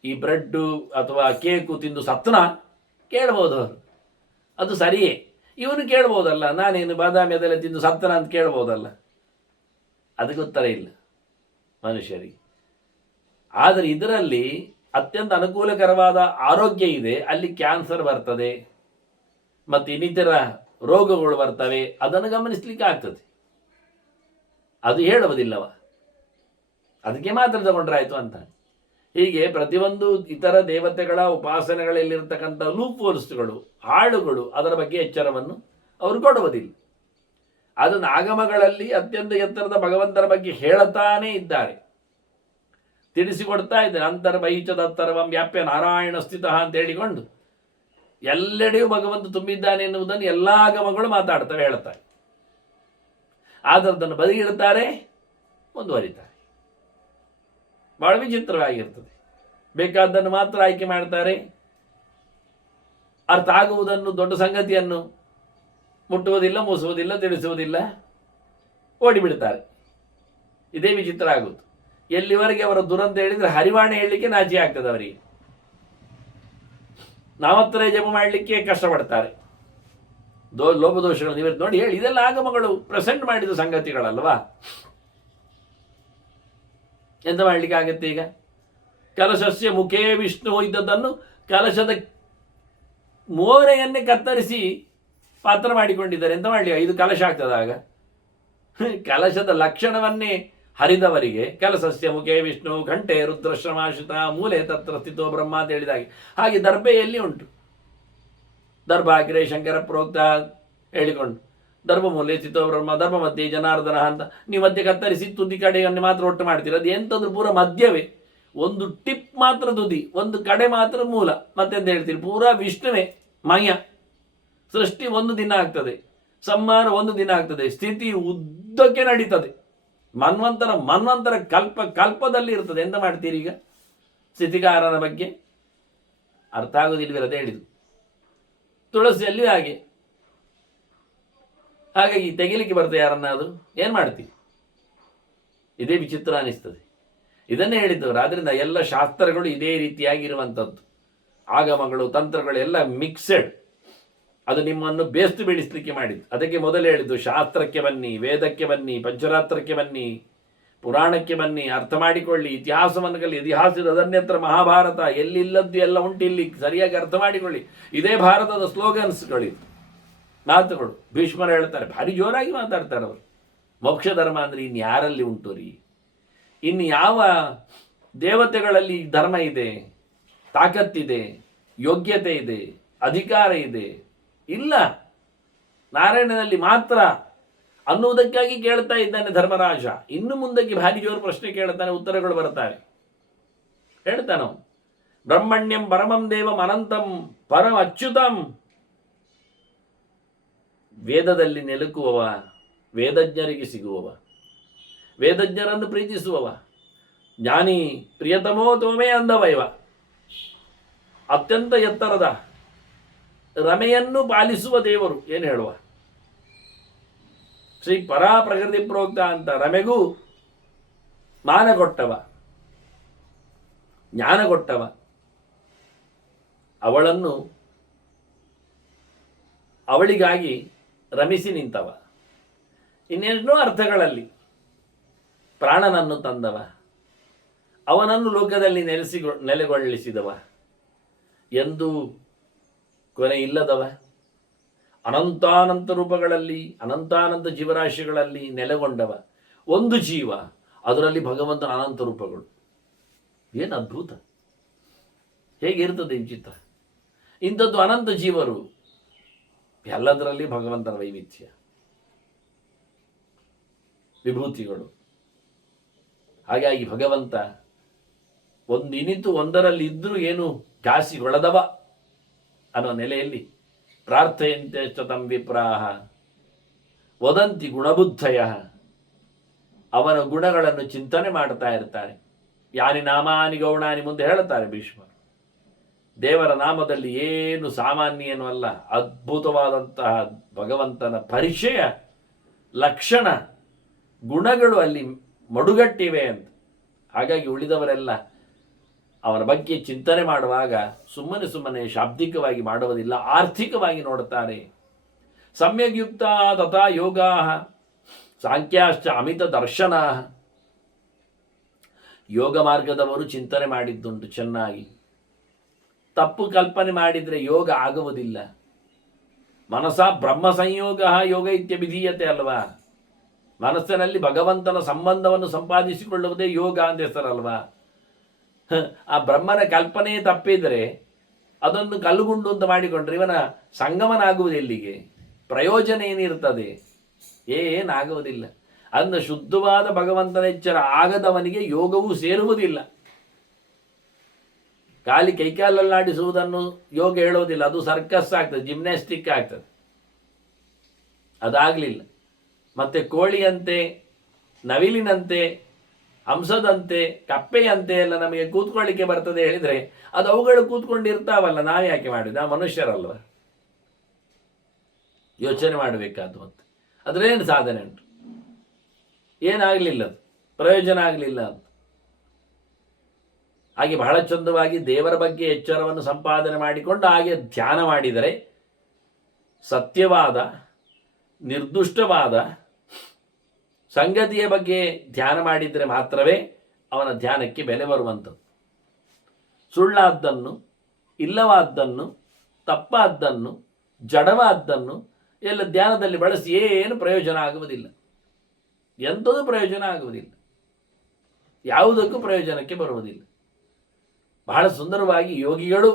ಈ ಬ್ರೆಡ್ಡು ಅಥವಾ ಕೇಕು ತಿಂದು ಸತ್ನ ಕೇಳ್ಬೋದು ಅವರು, ಅದು ಸರಿಯೇ. ಇವನು ಕೇಳ್ಬೋದಲ್ಲ, ನಾನೇನು ಬಾದಾಮಿ ಅದೆಲ್ಲ ತಿಂದು ಸತ್ತನ ಅಂತ ಕೇಳ್ಬೋದಲ್ಲ. ಅದಕ್ಕೆ ಉತ್ತರ ಇಲ್ಲ ಮನುಷ್ಯರಿಗೆ. ಆದರೆ ಇದರಲ್ಲಿ ಅತ್ಯಂತ ಅನುಕೂಲಕರವಾದ ಆರೋಗ್ಯ ಇದೆ, ಅಲ್ಲಿ ಕ್ಯಾನ್ಸರ್ ಬರ್ತದೆ ಮತ್ತು ಇನ್ನಿತರ ರೋಗಗಳು ಬರ್ತವೆ, ಅದನ್ನು ಗಮನಿಸಲಿಕ್ಕೆ ಆಗ್ತದೆ. ಅದು ಹೇಳುವುದಿಲ್ಲವ, ಅದಕ್ಕೆ ಮಾತ್ರ ತಗೊಂಡ್ರಾಯ್ತು ಅಂತ. ಹೀಗೆ ಪ್ರತಿಯೊಂದು ಇತರ ದೇವತೆಗಳ ಉಪಾಸನೆಗಳಲ್ಲಿರ್ತಕ್ಕಂಥ ಲೂಪ್ ಹೋಲ್ಸ್ಗಳು, ಹಾಳುಗಳು, ಅದರ ಬಗ್ಗೆ ಎಚ್ಚರವನ್ನು ಅವರು ಕೊಡುವುದಿಲ್ಲ. ಅದನ್ನು ಆಗಮಗಳಲ್ಲಿ ಅತ್ಯಂತ ಎತ್ತರದ ಭಗವಂತನ ಬಗ್ಗೆ ಹೇಳುತ್ತಾನೇ ಇದ್ದಾರೆ, ತಿಳಿಸಿಕೊಡ್ತಾ ಇದ್ದಾರೆ. ಅಂತರ್ಬಹಿಚದತ್ತರ್ವಂ ವ್ಯಾಪ್ಯ ನಾರಾಯಣ ಸ್ಥಿತ ಅಂತ ಹೇಳಿಕೊಂಡು ಎಲ್ಲೆಡೆಯೂ ಭಗವಂತ ತುಂಬಿದ್ದಾನೆ ಎನ್ನುವುದನ್ನು ಎಲ್ಲ ಆಗಮಗಳು ಮಾತಾಡ್ತವೆ, ಹೇಳುತ್ತಾರೆ. ಆದರೆ ಅದನ್ನು ಬದಿಗಿಡುತ್ತಾರೆ, ಮುಂದುವರಿತಾರೆ. ಬಹಳ ವಿಚಿತ್ರವಾಗಿರ್ತದೆ. ಬೇಕಾದ್ದನ್ನು ಮಾತ್ರ ಆಯ್ಕೆ ಮಾಡ್ತಾರೆ, ಅರ್ಥ ಆಗುವುದನ್ನು, ದೊಡ್ಡ ಸಂಗತಿಯನ್ನು ಮುಟ್ಟುವುದಿಲ್ಲ, ಮೂಸುವುದಿಲ್ಲ, ತಿಳಿಸುವುದಿಲ್ಲ, ಓಡಿಬಿಡ್ತಾರೆ. ಇದೇ ವಿಚಿತ್ರ ಆಗುವುದು. ಎಲ್ಲಿವರೆಗೆ ಅವರ ದುರಂತ ಹೇಳಿದರೆ ಹರಿವಾಣೆ ಹೇಳಲಿಕ್ಕೆ ನಾಚಿ ಆಗ್ತದೆ ಅವರಿಗೆ. ನಾವತ್ತರೇ ಜಪ ಮಾಡಲಿಕ್ಕೆ ಕಷ್ಟಪಡ್ತಾರೆ. ಲೋಪದೋಷಗಳು ನಿವೃತ್ತಿ ನೋಡಿ ಹೇಳಿ, ಇದೆಲ್ಲ ಆಗಮಗಳು ಪ್ರೆಸೆಂಟ್ ಮಾಡಿದ ಸಂಗತಿಗಳಲ್ವಾ. ಎಂತ ಮಾಡಲಿಕ್ಕೆ ಆಗುತ್ತೆ? ಈಗ ಕಲಶಸ್ಯ ಮುಖೇ ವಿಷ್ಣು ಇದ್ದದ್ದನ್ನು ಕಲಶದ ಮೋರೆಯನ್ನೇ ಕತ್ತರಿಸಿ ಪಾತ್ರ ಮಾಡಿಕೊಂಡಿದ್ದಾರೆ. ಎಂತ ಮಾಡಲಿ? ಇದು ಕಲಶ ಆಗ್ತದಾಗ? ಕಲಶದ ಲಕ್ಷಣವನ್ನೇ ಹರಿದವರಿಗೆ ಕಲಶಸ್ಯ ಮುಖೇ ವಿಷ್ಣು ಘಂಟೆ ರುದ್ರಶ್ರಮಾಶ್ರಿತ ಮೂಲೆ ತತ್ರ ಸ್ಥಿತೋ ಬ್ರಹ್ಮ ಅಂತ ಹೇಳಿದಾಗೆ. ಹಾಗೆ ದರ್ಭೆಯಲ್ಲಿ ಉಂಟು, ದರ್ಭಾಗ್ರೆ ಶಂಕರ ಪ್ರೋಕ್ತ ಹೇಳಿಕೊಂಡು ದರ್ಭ ಮೂಲೆ ಸ್ಥಿತೋ ಬ್ರಹ್ಮ, ದರ್ಭ ಮಧ್ಯೆ ಜನಾರ್ದನ ಅಂತ. ನೀವು ಮಧ್ಯೆ ಕತ್ತರಿಸಿ ತುದಿ ಕಡೆಯನ್ನು ಮಾತ್ರ ಒಟ್ಟು ಮಾಡ್ತೀರ. ಅದು ಎಂಥದ್ದು? ಪೂರ ಮಧ್ಯವೇ, ಒಂದು ಟಿಪ್ ಮಾತ್ರ ತುದಿ, ಒಂದು ಕಡೆ ಮಾತ್ರ ಮೂಲ. ಮತ್ತೆಂತ ಹೇಳ್ತೀರಿ? ಪೂರ ವಿಷ್ಣುವೇ ಮಯ. ಸೃಷ್ಟಿ ಒಂದು ದಿನ ಆಗ್ತದೆ, ಸಂಹಾರ ಒಂದು ದಿನ ಆಗ್ತದೆ, ಸ್ಥಿತಿ ಉದ್ದಕ್ಕೆ ನಡೀತದೆ. ಮನ್ವಂತರ ಕಲ್ಪದಲ್ಲಿ ಇರ್ತದೆ. ಎಂತ ಮಾಡ್ತೀರಿ ಈಗ? ಸ್ಥಿತಿಕಾರನ ಬಗ್ಗೆ ಅರ್ಥ ಆಗೋದಿಲ್ವಿರದೆ ಹೇಳಿದ್ದು. ತುಳಸಿಯಲ್ಲಿ ಹಾಗೆ. ಹಾಗಾಗಿ ತೆಗಿಲಿಕ್ಕೆ ಬರ್ತದೆ ಯಾರನ್ನ, ಅದು ಏನು ಮಾಡ್ತೀವಿ? ಇದೇ ವಿಚಿತ್ರ ಅನಿಸ್ತದೆ. ಇದನ್ನೇ ಹೇಳಿದ್ದವರು. ಆದ್ದರಿಂದ ಎಲ್ಲ ಶಾಸ್ತ್ರಗಳು ಇದೇ ರೀತಿಯಾಗಿರುವಂಥದ್ದು. ಆಗಮಗಳು, ತಂತ್ರಗಳು ಎಲ್ಲ ಮಿಕ್ಸೆಡ್. ಅದು ನಿಮ್ಮನ್ನು ಬೇಸ್ತು ಬೆಳೆಸಲಿಕ್ಕೆ ಮಾಡಿದ್ದು. ಅದಕ್ಕೆ ಮೊದಲೇ ಹೇಳಿದ್ದು, ಶಾಸ್ತ್ರಕ್ಕೆ ಬನ್ನಿ, ವೇದಕ್ಕೆ ಬನ್ನಿ, ಪಂಚರಾತ್ರಕ್ಕೆ ಬನ್ನಿ, ಪುರಾಣಕ್ಕೆ ಬನ್ನಿ, ಅರ್ಥ ಮಾಡಿಕೊಳ್ಳಿ, ಇತಿಹಾಸವನ್ನು ಕಲಿ. ಇತಿಹಾಸದ ಅದನ್ಯತ್ರ ಮಹಾಭಾರತ, ಎಲ್ಲಿಲ್ಲದ್ದು ಎಲ್ಲ ಉಂಟು ಇಲ್ಲಿ, ಸರಿಯಾಗಿ ಅರ್ಥ ಮಾಡಿಕೊಳ್ಳಿ. ಇದೇ ಭಾರತದ ಸ್ಲೋಗನ್ಸ್ಗಳಿದು, ಮಾತುಗಳು. ಭೀಷ್ಮರು ಹೇಳ್ತಾರೆ, ಭಾರಿ ಜೋರಾಗಿ ಮಾತಾಡ್ತಾರೆ ಅವರು. ಮೋಕ್ಷ ಧರ್ಮ ಅಂದರೆ ಇನ್ನು ಯಾರಲ್ಲಿ ಉಂಟು ರೀ? ಇನ್ನು ಯಾವ ದೇವತೆಗಳಲ್ಲಿ ಧರ್ಮ ಇದೆ, ತಾಕತ್ತಿದೆ, ಯೋಗ್ಯತೆ ಇದೆ, ಅಧಿಕಾರ ಇದೆ? ಇಲ್ಲ, ನಾರಾಯಣನಲ್ಲಿ ಮಾತ್ರ ಅನ್ನುವುದಕ್ಕಾಗಿ ಕೇಳ್ತಾ ಇದ್ದಾನೆ ಧರ್ಮರಾಜ. ಇನ್ನು ಮುಂದಕ್ಕೆ ಭಾರಿ ಜೋರು ಪ್ರಶ್ನೆ ಕೇಳ್ತಾನೆ, ಉತ್ತರಗಳು ಬರುತ್ತವೆ. ಹೇಳ್ತಾನ, ಬ್ರಹ್ಮಣ್ಯಂ ಪರಮಂ ದೇವಂ ಅನಂತಂ ಪರಂ ಅಚ್ಯುತಂ. ವೇದದಲ್ಲಿ ನೆಲುಕುವವ, ವೇದಜ್ಞರಿಗೆ ಸಿಗುವವ, ವೇದಜ್ಞರನ್ನು ಪ್ರೀತಿಸುವವ, ಜ್ಞಾನಿ ಪ್ರಿಯತಮೋ ತೋಮೇ ಅಂದವೈವ. ಅತ್ಯಂತ ಎತ್ತರದ ರಮೆಯನ್ನು ಪಾಲಿಸುವ ದೇವರು. ಏನು ಹೇಳುವ? ಶ್ರೀ ಪರಾ ಪ್ರಕೃತಿ ಪ್ರೋಕ್ತ ಅಂತ ರಮೆಗೂ ಮಾನ ಕೊಟ್ಟವ, ಜ್ಞಾನ ಕೊಟ್ಟವ, ಅವಳನ್ನು ಅವಳಿಗಾಗಿ ರಮಿಸಿ ನಿಂತವ. ಇನ್ನೆಷ್ಟೋ ಅರ್ಥಗಳಲ್ಲಿ ಪ್ರಾಣನನ್ನು ತಂದವ, ಅವನನ್ನು ಲೋಕದಲ್ಲಿ ನೆಲೆಗೊಳಿಸಿದವ, ಎಂದು ಕೊನೆ ಇಲ್ಲದವ, ಅನಂತಾನಂತ ರೂಪಗಳಲ್ಲಿ ಅನಂತಾನಂತ ಜೀವರಾಶಿಗಳಲ್ಲಿ ನೆಲೆಗೊಂಡವ. ಒಂದು ಜೀವ, ಅದರಲ್ಲಿ ಭಗವಂತನ ಅನಂತ ರೂಪಗಳು. ಏನು ಅದ್ಭುತ! ಹೇಗಿರ್ತದೆ ಈ ಚಿತ್ರ? ಇಂಥದ್ದು ಅನಂತ ಜೀವರು, ಎಲ್ಲದರಲ್ಲಿ ಭಗವಂತನ ವೈವಿಧ್ಯ, ವಿಭೂತಿಗಳು. ಹಾಗಾಗಿ ಭಗವಂತ ಒಂದಿನಿತು ಒಂದರಲ್ಲಿ ಇದ್ದರೂ ಏನು ಘಾಸಿಗೊಳದವ ಅನ್ನೋ ನೆಲೆಯಲ್ಲಿ ಪ್ರಾರ್ಥೆಯಂತೆ ಚತಂ ವಿಪ್ರಾಹ ವದಂತಿ ಗುಣಬುದ್ಧಯ. ಅವನ ಗುಣಗಳನ್ನು ಚಿಂತನೆ ಮಾಡ್ತಾ ಇರ್ತಾರೆ. ಯಾನಿ ನಾಮಾನಿ ಗೌಣಾನಿ ಮುಂದೆ ಹೇಳ್ತಾರೆ ಭೀಷ್ಮರು. ದೇವರ ನಾಮದಲ್ಲಿ ಏನು ಸಾಮಾನ್ಯನೂ ಅಲ್ಲ, ಅದ್ಭುತವಾದಂತಹ ಭಗವಂತನ ಪರಿಚಯ, ಲಕ್ಷಣ, ಗುಣಗಳು ಅಲ್ಲಿ ಮಡುಗಟ್ಟಿವೆ ಅಂತ. ಹಾಗಾಗಿ ಉಳಿದವರೆಲ್ಲ ಅವನ ಬಗ್ಗೆ ಚಿಂತನೆ ಮಾಡುವಾಗ ಸುಮ್ಮನೆ ಶಾಬ್ದಿಕವಾಗಿ ಮಾಡುವುದಿಲ್ಲ, ಆರ್ಥಿಕವಾಗಿ ನೋಡುತ್ತಾರೆ. ಸಮ್ಯಗ್ಯುಕ್ತ ತಥಾ ಯೋಗಾ ಸಾಂಖ್ಯಾಶ್ಚ ಅಮಿತ ದರ್ಶನ. ಯೋಗ ಮಾರ್ಗದವರು ಚಿಂತನೆ ಮಾಡಿದ್ದುಂಟು ಚೆನ್ನಾಗಿ. ತಪ್ಪು ಕಲ್ಪನೆ ಮಾಡಿದರೆ ಯೋಗ ಆಗುವುದಿಲ್ಲ. ಮನಸ ಬ್ರಹ್ಮ ಸಂಯೋಗ ಯೋಗ ಇತ್ಯಭಿಧೀಯತೆ ಅಲ್ವಾ? ಮನಸ್ಸಿನಲ್ಲಿ ಭಗವಂತನ ಸಂಬಂಧವನ್ನು ಸಂಪಾದಿಸಿಕೊಳ್ಳುವುದೇ ಯೋಗ ಅಂತ ಹೆಸರಲ್ವಾ? ಆ ಬ್ರಹ್ಮನ ಕಲ್ಪನೆ ತಪ್ಪಿದರೆ ಅದನ್ನು ಕಲ್ಲುಗುಂಡು ಅಂತ ಮಾಡಿಕೊಂಡ್ರೆ ಇವನ ಸಂಗಮನಾಗುವುದು ಎಲ್ಲಿಗೆ? ಪ್ರಯೋಜನ ಏನಿರ್ತದೆ? ಏನಾಗುವುದಿಲ್ಲ. ಅಂದ ಶುದ್ಧವಾದ ಭಗವಂತನ ಎಚ್ಚರ ಆಗದವನಿಗೆ ಯೋಗವೂ ಸೇರುವುದಿಲ್ಲ. ಖಾಲಿ ಕೈಕಾಲಲ್ಲಾಡಿಸುವುದನ್ನು ಯೋಗ ಹೇಳೋದಿಲ್ಲ, ಅದು ಸರ್ಕಸ್ ಆಗ್ತದೆ, ಜಿಮ್ನಾಸ್ಟಿಕ್ ಆಗ್ತದೆ. ಅದಾಗಲಿಲ್ಲ. ಮತ್ತೆ ಕೋಳಿಯಂತೆ, ನವಿಲಿನಂತೆ, ಹಂಸದಂತೆ, ಕಪ್ಪೆಯಂತೆ ಎಲ್ಲ ನಮಗೆ ಕೂತ್ಕೊಳ್ಳಿಕ್ಕೆ ಬರ್ತದೆ ಹೇಳಿದರೆ ಅದು ಅವುಗಳು ಕೂತ್ಕೊಂಡಿರ್ತಾವಲ್ಲ, ನಾವು ಯಾಕೆ ಮಾಡಿದ? ನಾವು ಮನುಷ್ಯರಲ್ವ? ಯೋಚನೆ ಮಾಡಬೇಕಾದ್ದು. ಮತ್ತೆ ಅದರೇನು ಸಾಧನೆ ಉಂಟು? ಏನಾಗಲಿಲ್ಲ, ಅದು ಪ್ರಯೋಜನ ಆಗಲಿಲ್ಲ ಅಂತ. ಹಾಗೆ ಬಹಳ ಚಂದವಾಗಿ ದೇವರ ಬಗ್ಗೆ ಎಚ್ಚರವನ್ನು ಸಂಪಾದನೆ ಮಾಡಿಕೊಂಡು ಹಾಗೆ ಧ್ಯಾನ ಮಾಡಿದರೆ, ಸತ್ಯವಾದ ನಿರ್ದುಷ್ಟವಾದ ಸಂಗತಿಯ ಬಗ್ಗೆ ಧ್ಯಾನ ಮಾಡಿದರೆ ಮಾತ್ರವೇ ಅವನ ಧ್ಯಾನಕ್ಕೆ ಬೆಲೆ ಬರುವಂಥದ್ದು. ಸುಳ್ಳಾದ್ದನ್ನು, ಇಲ್ಲವಾದ್ದನ್ನು, ತಪ್ಪಾದ್ದನ್ನು, ಜಡವಾದ್ದನ್ನು ಎಲ್ಲ ಧ್ಯಾನದಲ್ಲಿ ಬಳಸಿ ಏನು ಪ್ರಯೋಜನ ಆಗುವುದಿಲ್ಲ. ಎಂಥದೂ ಪ್ರಯೋಜನ ಆಗುವುದಿಲ್ಲ, ಯಾವುದಕ್ಕೂ ಪ್ರಯೋಜನಕ್ಕೆ ಬರುವುದಿಲ್ಲ. ಬಹಳ ಸುಂದರವಾಗಿ ಯೋಗಿಗಳು,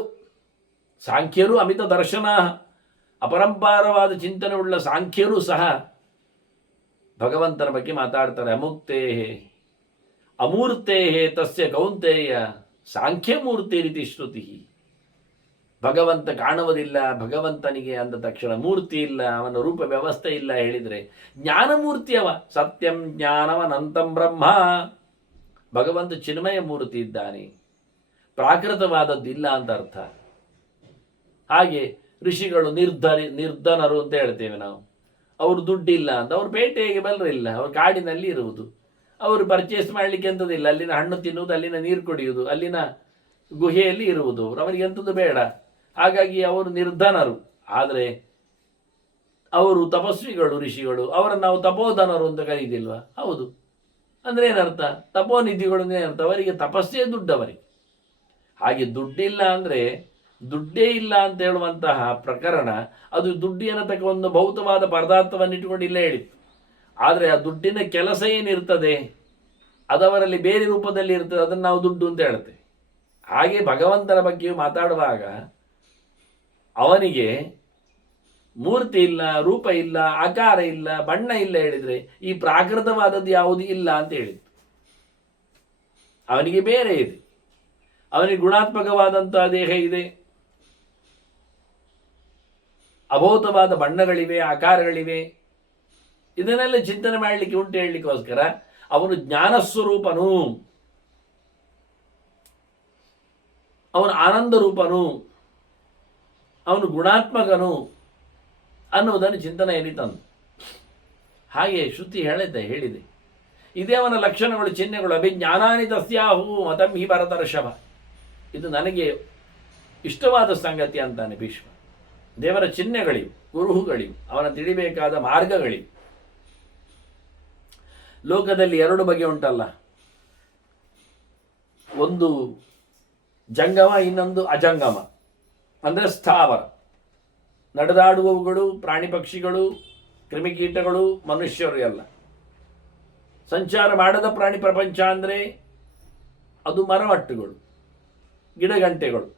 ಸಾಂಖ್ಯರು, ಅಮಿತ ದರ್ಶನ, ಅಪರಂಪಾರವಾದ ಚಿಂತನೆ ಉಳ್ಳ ಸಾಂಖ್ಯರು ಸಹ ಭಗವಂತನ ಬಗ್ಗೆ ಮಾತಾಡ್ತಾರೆ. ಅಮುಕ್ತೇ ಅಮೂರ್ತೇ ತಸ್ಯ ಕೌಂತೆಯ ಸಾಂಖ್ಯಮೂರ್ತಿ ರೀತಿ ಶ್ರುತಿ. ಭಗವಂತ ಕಾಣುವುದಿಲ್ಲ, ಭಗವಂತನಿಗೆ ಅಂದ ತಕ್ಷಣ ಮೂರ್ತಿ ಇಲ್ಲ, ಅವನ ರೂಪ ವ್ಯವಸ್ಥೆ ಇಲ್ಲ ಹೇಳಿದರೆ ಜ್ಞಾನಮೂರ್ತಿ ಅವ. ಸತ್ಯಂ ಜ್ಞಾನವನಂತಂ ಬ್ರಹ್ಮ. ಭಗವಂತ ಚಿನ್ಮಯ ಮೂರ್ತಿ ಇದ್ದಾನೆ, ಪ್ರಾಕೃತವಾದದ್ದಿಲ್ಲ ಅಂತ ಅರ್ಥ. ಹಾಗೆ ಋಷಿಗಳು ನಿರ್ಧನರು ಅಂತ ಹೇಳ್ತೇವೆ ನಾವು. ಅವರು ದುಡ್ಡಿಲ್ಲ ಅಂತ, ಅವರು ಪೇಟೆಗೆ ಬಲ್ಲರಿಲ್ಲ, ಅವರು ಕಾಡಿನಲ್ಲಿ ಇರುವುದು, ಅವರು ಪರ್ಚೇಸ್ ಮಾಡಲಿಕ್ಕೆ ಎಂಥದಿಲ್ಲ, ಅಲ್ಲಿನ ಹಣ್ಣು ತಿನ್ನುವುದು, ಅಲ್ಲಿನ ನೀರು ಕುಡಿಯುವುದು, ಅಲ್ಲಿನ ಗುಹೆಯಲ್ಲಿ ಇರುವುದು, ಅವರಿಗೆ ಎಂಥದ್ದು ಬೇಡ. ಹಾಗಾಗಿ ಅವರು ನಿರ್ಧನರು. ಆದರೆ ಅವರು ತಪಸ್ವಿಗಳು, ಋಷಿಗಳು, ಅವರನ್ನು ನಾವು ತಪೋಧನರು ಅಂತ ಕರೀದಿಲ್ವಾ? ಹೌದು. ಅಂದರೆ ಏನರ್ಥ? ತಪೋನಿಧಿಗಳು ಅಂದರೆ ಏನರ್ಥ? ಅವರಿಗೆ ತಪಸ್ಸೇ ದುಡ್ಡವರಿಗೆ. ಹಾಗೆ ದುಡ್ಡಿಲ್ಲ ಅಂದರೆ ದುಡ್ಡೇ ಇಲ್ಲ ಅಂತ ಹೇಳುವಂತಹ ಪ್ರಕರಣ ಅದು ದುಡ್ಡು ಏನತಕ್ಕ ಒಂದು ಭೌತವಾದ ಪದಾರ್ಥವನ್ನು ಇಟ್ಟುಕೊಂಡು ಇಲ್ಲೇ ಹೇಳಿತ್ತು. ಆದರೆ ಆ ದುಡ್ಡಿನ ಕೆಲಸ ಏನಿರ್ತದೆ ಅದವರಲ್ಲಿ ಬೇರೆ ರೂಪದಲ್ಲಿ ಇರ್ತದೆ, ಅದನ್ನು ನಾವು ದುಡ್ಡು ಅಂತ ಹೇಳ್ತೇವೆ. ಹಾಗೆ ಭಗವಂತನ ಬಗ್ಗೆಯೂ ಮಾತಾಡುವಾಗ ಅವನಿಗೆ ಮೂರ್ತಿ ಇಲ್ಲ, ರೂಪ ಇಲ್ಲ, ಆಕಾರ ಇಲ್ಲ, ಬಣ್ಣ ಇಲ್ಲ ಹೇಳಿದರೆ ಈ ಪ್ರಾಕೃತವಾದದ್ದು ಯಾವುದು ಇಲ್ಲ ಅಂತ ಹೇಳಿದ್ದು. ಅವನಿಗೆ ಬೇರೆ ಇದೆ. ಅವನಿಗೆ ಗುಣಾತ್ಮಕವಾದಂತಹ ದೇಹ ಇದೆ, ಅಭೌತವಾದ ಬಣ್ಣಗಳಿವೆ, ಆಕಾರಗಳಿವೆ. ಇದನ್ನೆಲ್ಲ ಚಿಂತನೆ ಮಾಡಲಿಕ್ಕೆ ಉಂಟು ಹೇಳಲಿಕ್ಕೋಸ್ಕರ ಅವನು ಜ್ಞಾನಸ್ವರೂಪನು, ಅವನು ಆನಂದ ರೂಪನು, ಅವನು ಗುಣಾತ್ಮಕನು ಅನ್ನುವುದನ್ನು ಚಿಂತನೆಯಲ್ಲಿ ತಂದು ಹಾಗೆ ಶ್ರುತಿ ಹೇಳಿದೆ. ಇದೇ ಅವನ ಲಕ್ಷಣಗಳು, ಚಿಹ್ನೆಗಳು. ಅಭಿಜ್ಞಾನಾನಿ ತಸ್ಯಾಹು ಮತಂ ಹಿ ಭರತರ್ಷಭ. ಇದು ನನಗೆ ಇಷ್ಟವಾದ ಸಂಗತಿ ಅಂತಾನೆ ಭೀಷ್ಮ. ದೇವರ ಚಿಹ್ನೆಗಳಿವು, ಕುರುಹುಗಳಿವು, ಅವನ ತಿಳಿಬೇಕಾದ ಮಾರ್ಗಗಳಿವು. ಲೋಕದಲ್ಲಿ ಎರಡು ಬಗೆ ಉಂಟಲ್ಲ, ಒಂದು ಜಂಗಮ, ಇನ್ನೊಂದು ಅಜಂಗಮ. ಅಂದರೆ ಸ್ಥಾವರ, ನಡೆದಾಡುವವುಗಳು, ಪ್ರಾಣಿ ಪಕ್ಷಿಗಳು, ಕ್ರಿಮಿಕೀಟಗಳು, ಮನುಷ್ಯರು ಎಲ್ಲ. ಸಂಚಾರ ಮಾಡದ ಪ್ರಾಣಿ ಪ್ರಪಂಚ ಅಂದರೆ ಅದು ಮರಮಟ್ಟುಗಳು, ಗಿಡಗಂಟೆಗಳು.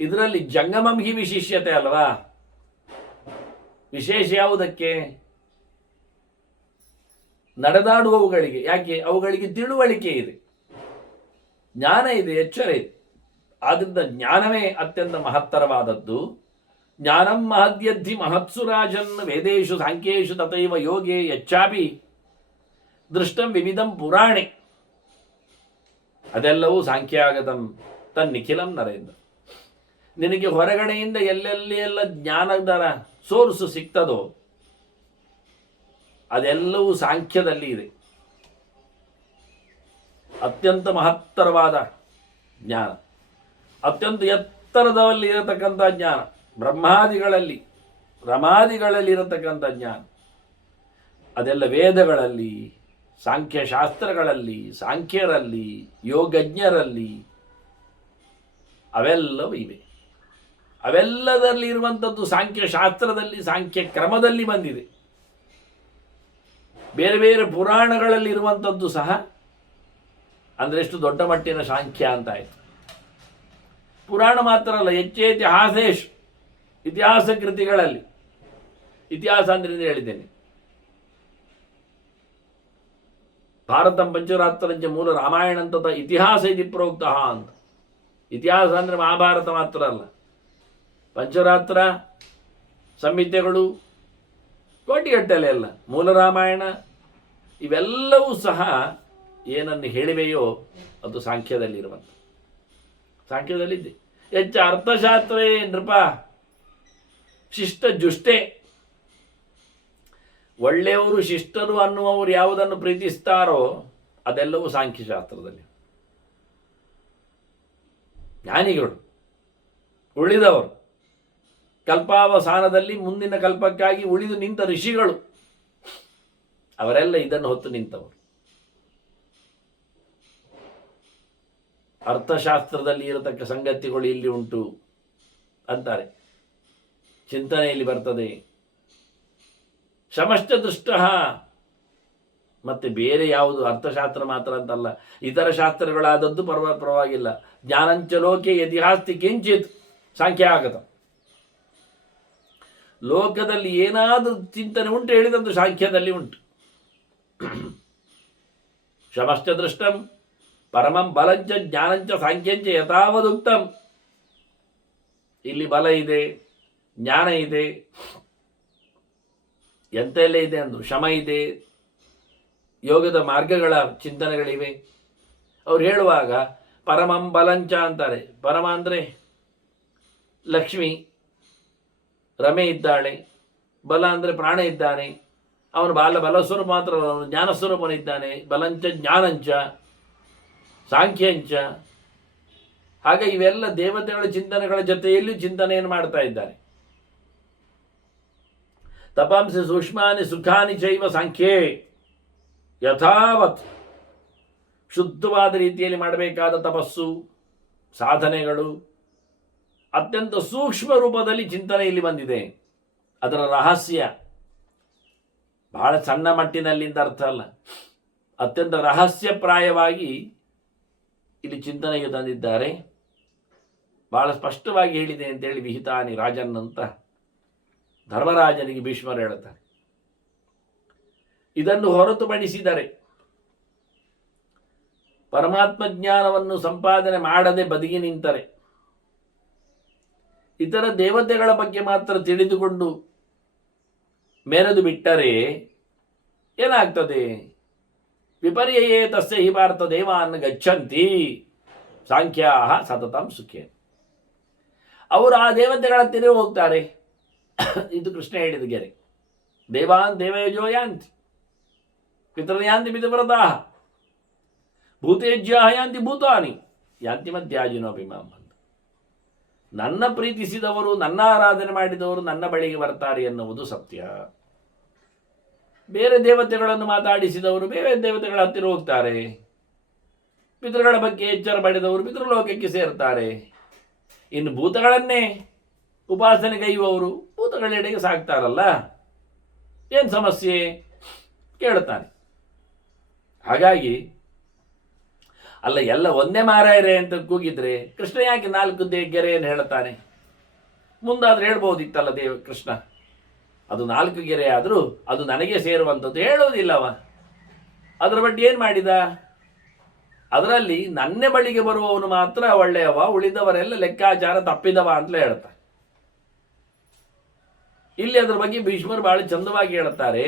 ಇದರಲ್ಲಿ ಜಂಗಮಂ ಹಿ ವಿಶಿಷ್ಯತೆ ಅಲ್ವಾ? ವಿಶೇಷ ಯಾವುದಕ್ಕೆ? ನಡೆದಾಡುವವುಗಳಿಗೆ. ಯಾಕೆ? ಅವುಗಳಿಗೆ ತಿಳುವಳಿಕೆ ಇದೆ, ಜ್ಞಾನ ಇದೆ, ಎಚ್ಚರ ಇದೆ. ಆದ್ದರಿಂದ ಜ್ಞಾನವೇ ಅತ್ಯಂತ ಮಹತ್ತರವಾದದ್ದು. ಜ್ಞಾನಂ ಮಹದ್ಯದ್ಧಿ ಮಹತ್ಸುರಾಜನ್ ವೇದೇಶು ಸಾಂಖ್ಯೇಶು ತಥೈವ ಯೋಗೇ ಯಚ್ಚಾಪಿ ದೃಷ್ಟಂ ವಿವಿಧಂ ಪುರಾಣೆ. ಅದೆಲ್ಲವೂ ಸಾಂಖ್ಯಾಗತಂ ತನ್ನಿಖಿಲಂ ನರೇಂದ್ರ. ನಿನಗೆ ಹೊರಗಡೆಯಿಂದ ಎಲ್ಲೆಲ್ಲಿ ಎಲ್ಲ ಜ್ಞಾನದ ಸೋರ್ಸು ಸಿಗ್ತದೋ ಅದೆಲ್ಲವೂ ಸಾಂಖ್ಯದಲ್ಲಿ ಇದೆ. ಅತ್ಯಂತ ಮಹತ್ತರವಾದ ಜ್ಞಾನ, ಅತ್ಯಂತ ಎತ್ತರದಲ್ಲಿ ಇರತಕ್ಕಂಥ ಜ್ಞಾನ, ಬ್ರಹ್ಮಾದಿಗಳಲ್ಲಿ ರಮಾದಿಗಳಲ್ಲಿ ಇರತಕ್ಕಂಥ ಜ್ಞಾನ, ಅದೆಲ್ಲ ವೇದಗಳಲ್ಲಿ, ಸಾಂಖ್ಯಶಾಸ್ತ್ರಗಳಲ್ಲಿ, ಸಾಂಖ್ಯರಲ್ಲಿ, ಯೋಗಜ್ಞರಲ್ಲಿ ಅವೆಲ್ಲವೂ ಇವೆ. ಅವೆಲ್ಲದಲ್ಲಿ ಇರುವಂಥದ್ದು ಸಾಂಖ್ಯಶಾಸ್ತ್ರದಲ್ಲಿ, ಸಾಂಖ್ಯ ಕ್ರಮದಲ್ಲಿ ಬಂದಿದೆ. ಬೇರೆ ಬೇರೆ ಪುರಾಣಗಳಲ್ಲಿ ಇರುವಂಥದ್ದು ಸಹ. ಅಂದರೆ ಎಷ್ಟು ದೊಡ್ಡ ಮಟ್ಟಿನ ಸಾಂಖ್ಯ ಅಂತ ಆಯಿತು. ಪುರಾಣ ಮಾತ್ರ ಅಲ್ಲ, ಹೆಚ್ಚೇತಿಹಾಸೇಶು, ಇತಿಹಾಸ ಕೃತಿಗಳಲ್ಲಿ. ಇತಿಹಾಸ ಅಂದ್ರೆ ಹೇಳಿದ್ದೇನೆ, ಭಾರತಂ ಪಂಚರಾತ್ರಂಚ ಮೂಲ ರಾಮಾಯಣ ಅಂತ ಇತಿಹಾಸ ಇದು ಪ್ರೋಕ್ತ ಅಂತ. ಇತಿಹಾಸ ಅಂದರೆ ಮಹಾಭಾರತ ಮಾತ್ರ ಅಲ್ಲ, ಪಂಚರಾತ್ರ ಸಂಹಿತೆಗಳು ಕೋಟಿಗಟ್ಟಲೆ ಅಲ್ಲ, ಮೂಲ ರಾಮಾಯಣ ಇವೆಲ್ಲವೂ ಸಹ ಏನನ್ನು ಹೇಳಿವೆಯೋ ಅದು ಸಾಂಖ್ಯದಲ್ಲಿರುವಂಥ, ಸಾಂಖ್ಯದಲ್ಲಿದೆ. ಹೆಚ್ಚು ಅರ್ಥಶಾಸ್ತ್ರವೇ ನೃಪ ಶಿಷ್ಟ ಜುಷ್ಟೆ. ಒಳ್ಳೆಯವರು ಶಿಷ್ಟರು ಅನ್ನುವವರು ಯಾವುದನ್ನು ಪ್ರೀತಿಸ್ತಾರೋ ಅದೆಲ್ಲವೂ ಸಾಂಖ್ಯಶಾಸ್ತ್ರದಲ್ಲಿ. ಜ್ಞಾನಿಗಳು, ಉಳಿದವರು, ಕಲ್ಪಾವಸಾನದಲ್ಲಿ ಮುಂದಿನ ಕಲ್ಪಕ್ಕಾಗಿ ಉಳಿದು ನಿಂತ ಋಷಿಗಳು, ಅವರೆಲ್ಲ ಇದನ್ನು ಹೊತ್ತು ನಿಂತವರು. ಅರ್ಥಶಾಸ್ತ್ರದಲ್ಲಿ ಇರತಕ್ಕ ಸಂಗತಿಗಳು ಇಲ್ಲಿ ಉಂಟು ಅಂತಾರೆ, ಚಿಂತನೆಯಲ್ಲಿ ಬರ್ತದೆ. ಶಮಶ್ಚ ದೃಷ್ಟ. ಮತ್ತೆ ಬೇರೆ ಯಾವುದು, ಅರ್ಥಶಾಸ್ತ್ರ ಮಾತ್ರ ಅಂತಲ್ಲ, ಇತರ ಶಾಸ್ತ್ರಗಳಾದದ್ದು ಪರವಾಗಿಲ್ಲ. ಜ್ಞಾನಂಚ ಲೋಕೆ ಯದಿಹಾಸ್ತಿ ಕಿಂಚಿತ್ ಸಾಂಖ್ಯಾಗತ. ಲೋಕದಲ್ಲಿ ಏನಾದರೂ ಚಿಂತನೆ ಉಂಟು ಹೇಳಿದಂದು ಸಾಂಖ್ಯದಲ್ಲಿ ಉಂಟು. ಶಮಶ್ಚ ದೃಷ್ಟಂ ಪರಮಂ ಬಲಂಚ ಜ್ಞಾನಂಚ ಸಾಂಖ್ಯಂಚ ಯಥಾವದುಕ್ತಂ. ಇಲ್ಲಿ ಬಲ ಇದೆ, ಜ್ಞಾನ ಇದೆ, ಎಂತೆಲ್ಲ ಇದೆ ಅಂದರು. ಶಮ ಇದೆ, ಯೋಗದ ಮಾರ್ಗಗಳ ಚಿಂತನೆಗಳಿವೆ. ಅವ್ರು ಹೇಳುವಾಗ ಪರಮಂ ಬಲಂಚ ಅಂತಾರೆ. ಪರಮ ಅಂದರೆ ಲಕ್ಷ್ಮಿ, ರಮೆ ಇದ್ದಾಳೆ. ಬಲ ಅಂದರೆ ಪ್ರಾಣ ಇದ್ದಾನೆ, ಅವನು ಬಲಸ್ವರೂಪ ಮಾತ್ರ, ಅವನು ಜ್ಞಾನಸ್ವರೂಪನಿದ್ದಾನೆ. ಬಲಂಚ ಜ್ಞಾನಂಚ ಸಾಂಖ್ಯಂಚ. ಹಾಗೆ ಇವೆಲ್ಲ ದೇವತೆಗಳ ಚಿಂತನೆಗಳ ಜೊತೆಯಲ್ಲಿ ಚಿಂತನೆಯನ್ನು ಮಾಡ್ತಾ ಇದ್ದಾರೆ. ತಪಾಂಸಿ ಸೂಕ್ಷ್ಮಾನಿ ಸುಖಾನಿ ಚೈವ ಸಾಂಖ್ಯೇ ಯಥಾವತ್. ಶುದ್ಧವಾದ ರೀತಿಯಲ್ಲಿ ಮಾಡಬೇಕಾದ ತಪಸ್ಸು ಸಾಧನೆಗಳು ಅತ್ಯಂತ ಸೂಕ್ಷ್ಮ ರೂಪದಲ್ಲಿ ಚಿಂತನೆಯಲ್ಲಿ ಬಂದಿದೆ. ಅದರ ರಹಸ್ಯ ಬಹಳ ಸಣ್ಣ ಮಟ್ಟಿನಲ್ಲಿಂದ ಅರ್ಥ ಅಲ್ಲ, ಅತ್ಯಂತ ರಹಸ್ಯಪ್ರಾಯವಾಗಿ ಇಲ್ಲಿ ಚಿಂತನೆಗೆ ತಂದಿದ್ದಾರೆ. ಬಹಳ ಸ್ಪಷ್ಟವಾಗಿ ಹೇಳಿದೆ ಅಂತೇಳಿ ವಿಹಿತಾನಿ ರಾಜನ್ ಅಂತ ಧರ್ಮರಾಜನಿಗೆ ಭೀಷ್ಮರು ಹೇಳುತ್ತಾರೆ. ಇದನ್ನು ಹೊರತುಪಡಿಸಿದರೆ ಪರಮಾತ್ಮ ಜ್ಞಾನವನ್ನು ಸಂಪಾದನೆ ಮಾಡದೆ ಬದಿಗೆ ನಿಂತರೆ, ಇತರ ದೇವತೆಗಳ ಬಗ್ಗೆ ಮಾತ್ರ ತಿಳಿದುಕೊಂಡು ಮೆರೆದು ಬಿಟ್ಟರೆ ಏನಾಗ್ತದೆ? ವಿಪರ್ಯಯೇ ತಸ್ಯ ಹಿ ಭಾರತ ದೇವಾನ್ ಗಚ್ಚಂತಿ ಸಾಂಖ್ಯಾ ಸತತಂ ಸುಖೇ. ಅವರು ಆ ದೇವತೆಗಳ ಹತ್ತಿರ ಹೋಗ್ತಾರೆ. ಇದು ಕೃಷ್ಣ ಹೇಳಿದ ಗೆರೆ. ದೇವಾನ್ ದೇವಯಜೋ ಯಾಂತಿ, ಪಿತೃಯಾಂತಿ ಪಿತೃವ್ರತಾ, ಭೂತೇಜ್ಯಾ ಯಾಂತಿ ಭೂತಾನಿ ಯಾಂತಿ ಮಧ್ಯಾಜಿನೋಭಿಮಾಂ. ನನ್ನ ಪ್ರೀತಿಸಿದವರು, ನನ್ನ ಆರಾಧನೆ ಮಾಡಿದವರು ನನ್ನ ಬಳಿಗೆ ಬರ್ತಾರೆ ಎನ್ನುವುದು ಸತ್ಯ. ಬೇರೆ ದೇವತೆಗಳನ್ನು ಮಾತಾಡಿಸಿದವರು ಬೇರೆ ದೇವತೆಗಳ ಹತ್ತಿರ ಹೋಗ್ತಾರೆ. ಪಿತೃಗಳ ಬಗ್ಗೆ ಎಚ್ಚರ ಪಡೆದವರು ಪಿತೃಲೋಕಕ್ಕೆ ಸೇರ್ತಾರೆ. ಇನ್ನು ಭೂತಗಳನ್ನೇ ಉಪಾಸನೆಗೈಯುವವರು ಭೂತಗಳೆಡೆಗೆ ಸಾಕ್ತಾರಲ್ಲ, ಏನು ಸಮಸ್ಯೆ ಕೇಳುತ್ತಾನೆ. ಹಾಗಾಗಿ ಅಲ್ಲ, ಎಲ್ಲ ಒಂದೇ ಮಾರಾಯರೆ ಅಂತ ಕೂಗಿದ್ರೆ ಕೃಷ್ಣ ಯಾಕೆ 4 ಗೆರೆಯನ್ನು ಹೇಳುತ್ತಾನೆ? ಮುಂದಾದ್ರೆ ಹೇಳ್ಬೋದಿತ್ತಲ್ಲ ಕೃಷ್ಣ, ಅದು 4 ಗೆರೆ ಆದರೂ ಅದು ನನಗೆ ಸೇರುವಂಥದ್ದು ಹೇಳೋದಿಲ್ಲವ. ಅದರ ಬಗ್ಗೆ ಏನು ಮಾಡಿದ? ಅದರಲ್ಲಿ ನನ್ನ ಬಳಿಗೆ ಬರುವವನು ಮಾತ್ರ ಒಳ್ಳೆಯವ, ಉಳಿದವರೆಲ್ಲ ಲೆಕ್ಕಾಚಾರ ತಪ್ಪಿದವ ಅಂತಲೇ ಹೇಳ್ತಾರೆ. ಇಲ್ಲಿ ಅದರ ಬಗ್ಗೆ ಭೀಷ್ಮರು ಬಹಳ ಚಂದವಾಗಿ ಹೇಳುತ್ತಾರೆ.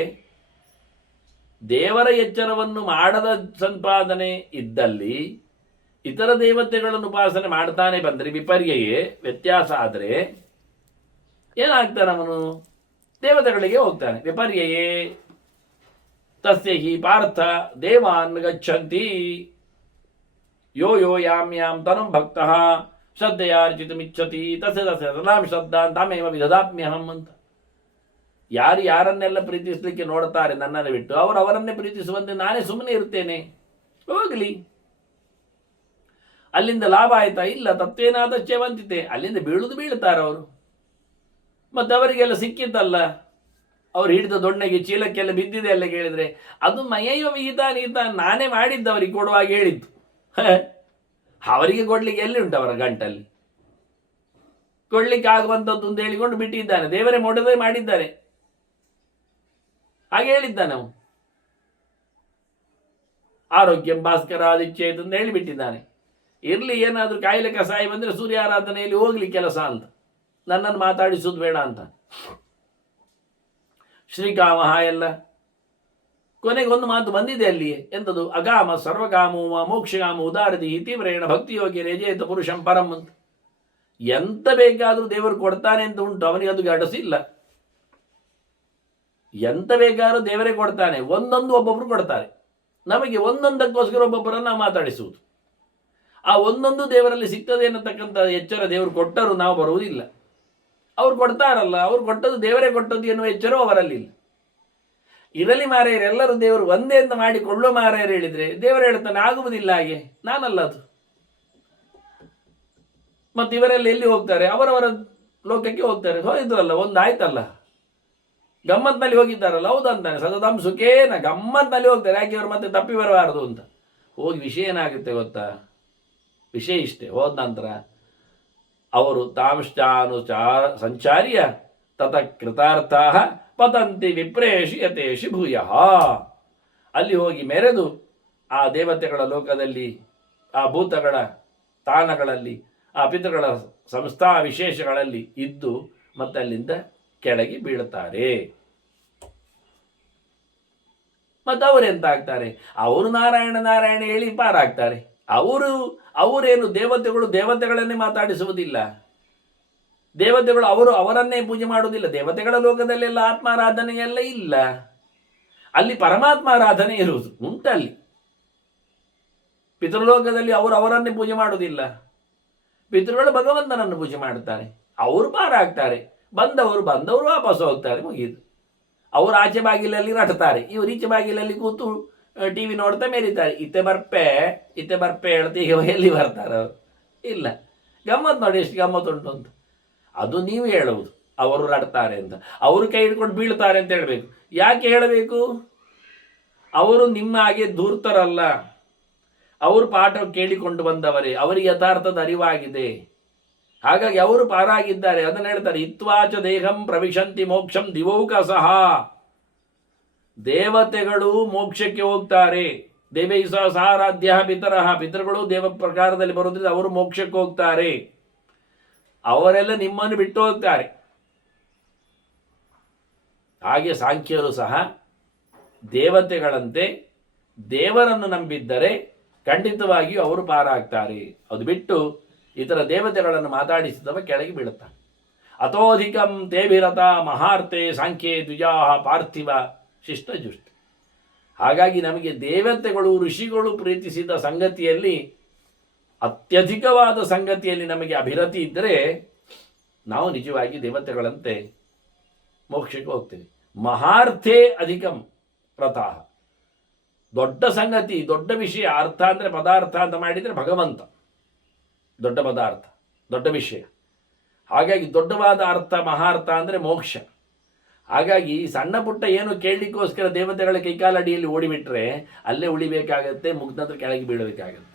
ದೇವರ ಎಚ್ಚರವನ್ನು ಮಾಡದ ಸಂಪಾದನೆ ಇದ್ದಲ್ಲಿ ಇತರ ದೇವತೆಗಳನ್ನು ಉಪಾಸನೆ ಮಾಡ್ತಾನೆ ಬಂದರೆ ವಿಪರ್ಯಯೇ ವ್ಯತ್ಯಾಸ ಆದರೆ ಏನಾಗ್ತಾನೆ? ಅವನು ದೇವತೆಗಳಿಗೆ ಹೋಗ್ತಾನೆ. ವಿಪರ್ಯಯೇ ತಸ್ಯ ಹಿ ಪಾರ್ಥ ದೇವಾನ್ ಗಚ್ಚಂತಿ ಯೋ ಯೋ ಯಾಂ ಯಾಂ ತನಂ ಭಕ್ತಃ ಶ್ರದ್ಧೆಯಾರ್ಜಿತುಮಿಚ್ಛತಿ ತಸ್ಯ ತಸ್ಯ ತದಾಂ ಶ್ರದ್ಧಾಂ ತಾಮೇವ ವಿದದಾಮ್ಯಹಂ ಅಂತ. ಯಾರು ಯಾರನ್ನೆಲ್ಲ ಪ್ರೀತಿಸಲಿಕ್ಕೆ ನೋಡ್ತಾರೆ ನನ್ನನ್ನು ಬಿಟ್ಟು, ಅವರು ಅವರನ್ನೇ ಪ್ರೀತಿಸುವಂತೆ ನಾನೇ ಸುಮ್ಮನೆ ಇರ್ತೇನೆ. ಹೋಗಲಿ, ಅಲ್ಲಿಂದ ಲಾಭ ಆಯ್ತಾ? ಇಲ್ಲ. ತತ್ವೇನಾದ ವಂತಿತೆ, ಅಲ್ಲಿಂದ ಬೀಳ್ತಾರೆ ಅವರು. ಮತ್ತು ಅವರಿಗೆಲ್ಲ ಸಿಕ್ಕಿತ್ತಲ್ಲ, ಅವ್ರು ಹಿಡಿದ ದೊಣ್ಣೆಗೆ ಚೀಲಕ್ಕೆಲ್ಲ ಬಿದ್ದಿದೆ ಎಲ್ಲ ಕೇಳಿದರೆ ಅದು ಮಯೈವ ವಿಹಿತ ನೀತ ನಾನೇ ಮಾಡಿದ್ದು ಅವರಿಗೆ ಕೊಡುವಾಗ ಹೇಳಿದ್ದು. ಅವರಿಗೆ ಕೊಡ್ಲಿಕ್ಕೆ ಎಲ್ಲಿ ಉಂಟು ಅವರ ಗಂಟಲ್ಲಿ? ಕೊಡ್ಲಿಕ್ಕೆ ಆಗುವಂಥದ್ದು ಅಂತ ಹೇಳಿಕೊಂಡು ಬಿಟ್ಟಿದ್ದಾನೆ. ದೇವರೇ ಮೊಡದೇ ಮಾಡಿದ್ದಾರೆ, ಹಾಗೆ ಹೇಳಿದ್ದಾನೆ. ನಾವು ಆರೋಗ್ಯಂ ಭಾಸ್ಕರಾದಿಚ್ಛೇತ್ ಅಂತ ಹೇಳಿಬಿಟ್ಟಿದ್ದಾನೆ. ಇರಲಿ, ಏನಾದರೂ ಕಾಯಿಲೆ ಕಸಾಯ ಬಂದರೆ ಸೂರ್ಯ ಆರಾಧನೆಯಲ್ಲಿ ಹೋಗ್ಲಿ ಕೆಲಸ ಅಂತ, ನನ್ನನ್ನು ಮಾತಾಡಿಸೋದು ಬೇಡ ಅಂತ. ಶ್ರೀಕಾಮ ಎಲ್ಲ ಕೊನೆಗೊಂದು ಮಾತು ಬಂದಿದೆ ಅಲ್ಲಿಯೇ. ಎಂಥದ್ದು? ಅಗಾಮ ಸರ್ವಕಾಮೋ ಮೋಕ್ಷಗಾಮ ಉದಾರದಿ ತೀವ್ರೇಣ ಭಕ್ತಿಯೋಗ್ಯ ರೇಜೇತ ಪುರುಷಂ ಪರಂ ಅಂತ. ಎಂತ ಬೇಕಾದರೂ ದೇವರು ಕೊಡ್ತಾನೆ ಅಂತ ಉಂಟು, ಅವನಿಗೆ ಅದು ಗಡಸಿಲ್ಲ. ಎಂತ ಬೇಕಾದ್ರೂ ದೇವರೇ ಕೊಡ್ತಾನೆ. ಒಂದೊಂದು ಒಬ್ಬೊಬ್ರು ಕೊಡ್ತಾರೆ. ನಮಗೆ ಒಂದೊಂದಕ್ಕೋಸ್ಕರ ಒಬ್ಬೊಬ್ಬರನ್ನು ನಾವು ಮಾತಾಡಿಸುವುದು. ಆ ಒಂದೊಂದು ದೇವರಲ್ಲಿ ಸಿಗ್ತದೆ ಅನ್ನತಕ್ಕಂಥ ಎಚ್ಚರ ದೇವರು ಕೊಟ್ಟರು ನಾವು ಬರುವುದಿಲ್ಲ. ಅವ್ರು ಕೊಡ್ತಾರಲ್ಲ, ಅವ್ರು ಕೊಟ್ಟದ್ದು ದೇವರೇ ಕೊಟ್ಟದ್ದು ಎನ್ನುವ ಎಚ್ಚರವೂ ಅವರಲ್ಲಿಲ್ಲ. ಇರಲಿ ಮಾರಾಯರು, ಎಲ್ಲರೂ ದೇವರು ಒಂದೇ ಅಂತ ಮಾಡಿಕೊಳ್ಳೋ ಮಾರಾಯರು ಹೇಳಿದರೆ ದೇವರು ಹೇಳ್ತಾನೆ ಆಗುವುದಿಲ್ಲ, ಹಾಗೆ ನಾನಲ್ಲ ಅದು. ಮತ್ತು ಇವರೆಲ್ಲ ಎಲ್ಲಿ ಹೋಗ್ತಾರೆ? ಅವರವರ ಲೋಕಕ್ಕೆ ಹೋಗ್ತಾರೆ. ಹೋಗಿದ್ರಲ್ಲ, ಒಂದಾಯ್ತಲ್ಲ, ಗಮ್ಮತ್ನಲ್ಲಿ ಹೋಗಿದ್ದಾರಲ್ಲ, ಹೌದಂತಾನೆ. ಸತತಂ ಸುಖೇನ ಗಮ್ಮತ್ನಲ್ಲಿ ಹೋಗ್ತಾರೆ. ಯಾಕೆ ಇವರು ಮತ್ತೆ ತಪ್ಪಿ ಬರಬಾರದು ಅಂತ. ಹೋಗಿ ವಿಷಯ ಏನಾಗುತ್ತೆ ಗೊತ್ತಾ? ವಿಷಯ ಇಷ್ಟೇ, ಹೋದ ನಂತರ ಅವರು ತಾಂಶ್ಚಾನುಚಾರ ಸಂಚಾರ್ಯ ತತ ಕೃತಾರ್ಥ ಪತಂತಿ ವಿಪ್ರೇಷಿ ಯತೇಷಿ ಭೂಯ. ಅಲ್ಲಿ ಹೋಗಿ ಮೆರೆದು ಆ ದೇವತೆಗಳ ಲೋಕದಲ್ಲಿ, ಆ ಭೂತಗಳ ತಾಣಗಳಲ್ಲಿ, ಆ ಪಿತೃಗಳ ಸಂಸ್ಥಾ ವಿಶೇಷಗಳಲ್ಲಿ ಇದ್ದು ಮತ್ತೆ ಅಲ್ಲಿಂದ ಕೆಳಗೆ ಬೀಳುತ್ತಾರೆ. ಮತ್ತು ಅವರೆಂತ ಆಗ್ತಾರೆ? ಅವರು ನಾರಾಯಣ ನಾರಾಯಣ ಹೇಳಿ ಪಾರಾಗ್ತಾರೆ. ಅವರೇನು ದೇವತೆಗಳನ್ನೇ ಮಾತಾಡಿಸುವುದಿಲ್ಲ. ದೇವತೆಗಳು ಅವರನ್ನೇ ಪೂಜೆ ಮಾಡುವುದಿಲ್ಲ. ದೇವತೆಗಳ ಲೋಕದಲ್ಲೆಲ್ಲ ಆತ್ಮಾರಾಧನೆಯೆಲ್ಲ ಇಲ್ಲ. ಅಲ್ಲಿ ಪರಮಾತ್ಮಾರಾಧನೆ ಇರುವುದು ಉಂಟಲ್ಲಿ. ಪಿತೃಲೋಕದಲ್ಲಿ ಅವರನ್ನೇ ಪೂಜೆ ಮಾಡುವುದಿಲ್ಲ. ಪಿತೃಗಳು ಭಗವಂತನನ್ನು ಪೂಜೆ ಮಾಡುತ್ತಾರೆ. ಅವರು ಪಾರಾಗ್ತಾರೆ. ಬಂದವರು ವಾಪಸ್ ಹೋಗ್ತಾರೆ, ಮುಗಿದು. ಅವರು ಆಚೆ ಬಾಗಿಲಲ್ಲಿ ನಟ್ತಾರೆ, ಇವರು ಈಚೆ ಬಾಗಿಲಲ್ಲಿ ಕೂತು ಟಿ ವಿ ನೋಡ್ತಾ ಮೇರಿತಾರೆ. ಇತ್ತೆ ಬರ್ಪೆ ಹೇಳ್ತಾ ಈಗ ಎಲ್ಲಿ ಬರ್ತಾರೆ ಅವರು? ಇಲ್ಲ. ಗಮ್ಮತ್ತು ನೋಡಿ ಎಷ್ಟು ಗಮ್ಮತ್ತುಂಟು ಅಂತ. ಅದು ನೀವು ಹೇಳುವುದು ಅವರು ನಡ್ತಾರೆ ಅಂತ, ಅವರು ಕೈ ಹಿಡ್ಕೊಂಡು ಬೀಳ್ತಾರೆ ಅಂತ ಹೇಳಬೇಕು. ಯಾಕೆ ಹೇಳಬೇಕು? ಅವರು ನಿಮ್ಮ ಹಾಗೆ ಧೂರ್ತರಲ್ಲ, ಅವರು ಪಾಠ ಕೇಳಿಕೊಂಡು ಬಂದವರೇ, ಅವರಿಗೆ ಯಥಾರ್ಥದ ಅರಿವಾಗಿದೆ. ಹಾಗಾಗಿ ಅವರು ಪಾರಾಗಿದ್ದಾರೆ. ಅದನ್ನು ಹೇಳ್ತಾರೆ, ಇತ್ವಾಚ ದೇಹಂ ಪ್ರವಿಶಂತಿ ಮೋಕ್ಷಂ ದಿವೌಕ ಸಹ. ದೇವತೆಗಳು ಮೋಕ್ಷಕ್ಕೆ ಹೋಗ್ತಾರೆ. ದೇವೈಸ ಸಾರಾಧ್ಯ ಪಿತೃಗಳು ದೇವ ಪ್ರಕಾರದಲ್ಲಿ ಬರೋದ್ರಿಂದ ಅವರು ಮೋಕ್ಷಕ್ಕೆ ಹೋಗ್ತಾರೆ. ಅವರೆಲ್ಲ ನಿಮ್ಮನ್ನು ಬಿಟ್ಟು ಹೋಗ್ತಾರೆ. ಹಾಗೆ ಸಾಂಖ್ಯರು ಸಹ ದೇವತೆಗಳಂತೆ ದೇವರನ್ನು ನಂಬಿದ್ದರೆ ಖಂಡಿತವಾಗಿಯೂ ಅವರು ಪಾರಾಗ್ತಾರೆ. ಅದು ಬಿಟ್ಟು ಇತರ ದೇವತೆಗಳನ್ನು ಮಾತಾಡಿಸಿದವ ಕೆಳಗೆ ಬೀಳುತ್ತಾನೆ. ಅಥೋಧಿಕಂ ತೇಭಿರತ ಮಹಾರ್ತೆ ಸಾಂಖ್ಯೇ ದ್ವಿಜಾ ಪಾರ್ಥಿವ ಶಿಷ್ಟಜುಷ್ಟ. ಹಾಗಾಗಿ ನಮಗೆ ದೇವತೆಗಳು ಋಷಿಗಳು ಪ್ರೀತಿಸಿದ ಸಂಗತಿಯಲ್ಲಿ, ಅತ್ಯಧಿಕವಾದ ಸಂಗತಿಯಲ್ಲಿ ನಮಗೆ ಅಭಿರತಿ ಇದ್ದರೆ ನಾವು ನಿಜವಾಗಿ ದೇವತೆಗಳಂತೆ ಮೋಕ್ಷಕ್ಕೆ ಹೋಗ್ತೇವೆ. ಮಹಾರ್ಥೇ ಅಧಿಕಂ ರಥಃ. ದೊಡ್ಡ ಸಂಗತಿ, ದೊಡ್ಡ ವಿಷಯ, ಅರ್ಥ ಅಂದರೆ ಪದಾರ್ಥ ಅಂತ ಮಾಡಿದರೆ ಭಗವಂತ ದೊಡ್ಡ ಪದಾರ್ಥ, ದೊಡ್ಡ ವಿಷಯ. ಹಾಗಾಗಿ ದೊಡ್ಡವಾದ ಅರ್ಥ ಮಹಾರ್ಥ ಅಂದರೆ ಮೋಕ್ಷ. ಹಾಗಾಗಿ ಸಣ್ಣ ಪುಟ್ಟ ಏನು ಕೇಳಲಿಕ್ಕೋಸ್ಕರ ದೇವತೆಗಳ ಕೈಕಾಲಡಿಯಲ್ಲಿ ಓಡಿಬಿಟ್ರೆ ಅಲ್ಲೇ ಉಳಿಬೇಕಾಗತ್ತೆ, ಮುಗ್ನಂತರ ಕೆಳಗೆ ಬೀಳಬೇಕಾಗತ್ತೆ.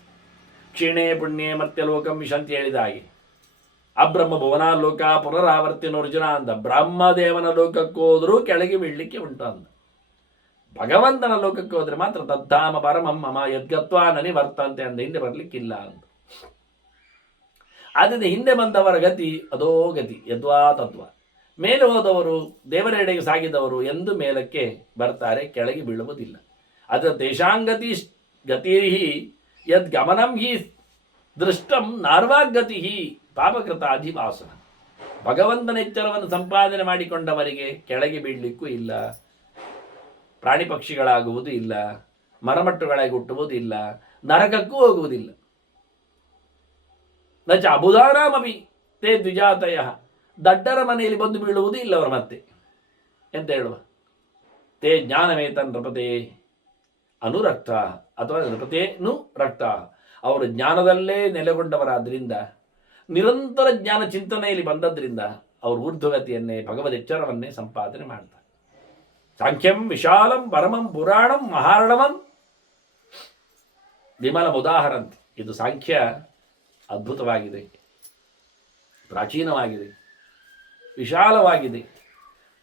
ಕ್ಷೀಣೆ ಪುಣ್ಯೆ ಮತ್ತೆ ಲೋಕಂ ವಿಶಂತಿ ಹೇಳಿದ ಹಾಗೆ ಅಬ್ರಹ್ಮ ಭುವನಾಲೋಕ ಪುನರಾವರ್ತಿನ ಅರ್ಜುನ ಅಂದ. ಬ್ರಹ್ಮದೇವನ ಲೋಕಕ್ಕೆ ಹೋದರೂ ಕೆಳಗೆ ಬೀಳಲಿಕ್ಕೆ ಉಂಟು ಅಂದ. ಭಗವಂತನ ಲೋಕಕ್ಕೆ ಹೋದರೆ ಮಾತ್ರ ತದ್ದಾಮ ಪರಮಂ ಮಮ ಯದ್ಗತ್ವಾ ನನಿ ವರ್ತಂತೆ ಅಂದ. ಹಿಂದೆ ಬರಲಿಕ್ಕಿಲ್ಲ ಅಂತ. ಆದ್ದರಿಂದ ಹಿಂದೆ ಬಂದವರ ಗತಿ ಅದೋ ಗತಿ, ಯದ್ವಾ ತತ್ವ. ಮೇಲೆ ಹೋದವರು, ದೇವರೆಡೆಗೆ ಸಾಗಿದವರು ಎಂದು ಮೇಲಕ್ಕೆ ಬರ್ತಾರೆ, ಕೆಳಗೆ ಬೀಳುವುದಿಲ್ಲ. ಅದರ ತೇಷಾಂಗತಿ ಗತಿಹಿ ಯದ್ ಗಮನಂ ಹಿ ದೃಷ್ಟಂ ನಾರ್ವಾಗತಿ ಪಾಪಕೃತ ಅಧಿವಾಸ. ಭಗವಂತನ ಎಚ್ಚರವನ್ನು ಸಂಪಾದನೆ ಮಾಡಿಕೊಂಡವರಿಗೆ ಕೆಳಗೆ ಬೀಳಲಿಕ್ಕೂ ಇಲ್ಲ, ಪ್ರಾಣಿ ಪಕ್ಷಿಗಳಾಗುವುದು ಇಲ್ಲ, ಮರಮಟ್ಟುಗಳಾಗಿ ಹುಟ್ಟುವುದಿಲ್ಲ, ನರಕಕ್ಕೂ ಹೋಗುವುದಿಲ್ಲ. ನಚ ಅಬುಧಾರಾಮಿ ತೇ ದ್ವಿಜಾತಯ. ದಡ್ಡರ ಮನೆಯಲ್ಲಿ ಬಂದು ಬೀಳುವುದು ಇಲ್ಲ ಅವರು ಮತ್ತೆ. ಎಂತ ಹೇಳುವ? ತೇ ಜ್ಞಾನವೇತ ನೃಪತೆ ಅನುರಕ್ತ ಅಥವಾ ನೃಪತೇನು ರಕ್ತ. ಅವರು ಜ್ಞಾನದಲ್ಲೇ ನೆಲೆಗೊಂಡವರಾದ್ದರಿಂದ, ನಿರಂತರ ಜ್ಞಾನ ಚಿಂತನೆಯಲ್ಲಿ ಬಂದದ್ರಿಂದ ಅವರು ಊರ್ಧ್ವಗತಿಯನ್ನೇ, ಭಗವದ್ ಎಚ್ಚರವನ್ನೇ ಸಂಪಾದನೆ ಮಾಡ್ತಾರೆ. ಸಾಂಖ್ಯಂ ವಿಶಾಲಂ ಪರಮಂ ಪುರಾಣಂ ಮಹಾರ್ಣವಂ ವಿಮಲಂ ಉದಾಹರಂತೆ. ಇದು ಸಾಂಖ್ಯ ಅದ್ಭುತವಾಗಿದೆ, ಪ್ರಾಚೀನವಾಗಿದೆ, ವಿಶಾಲವಾಗಿದೆ,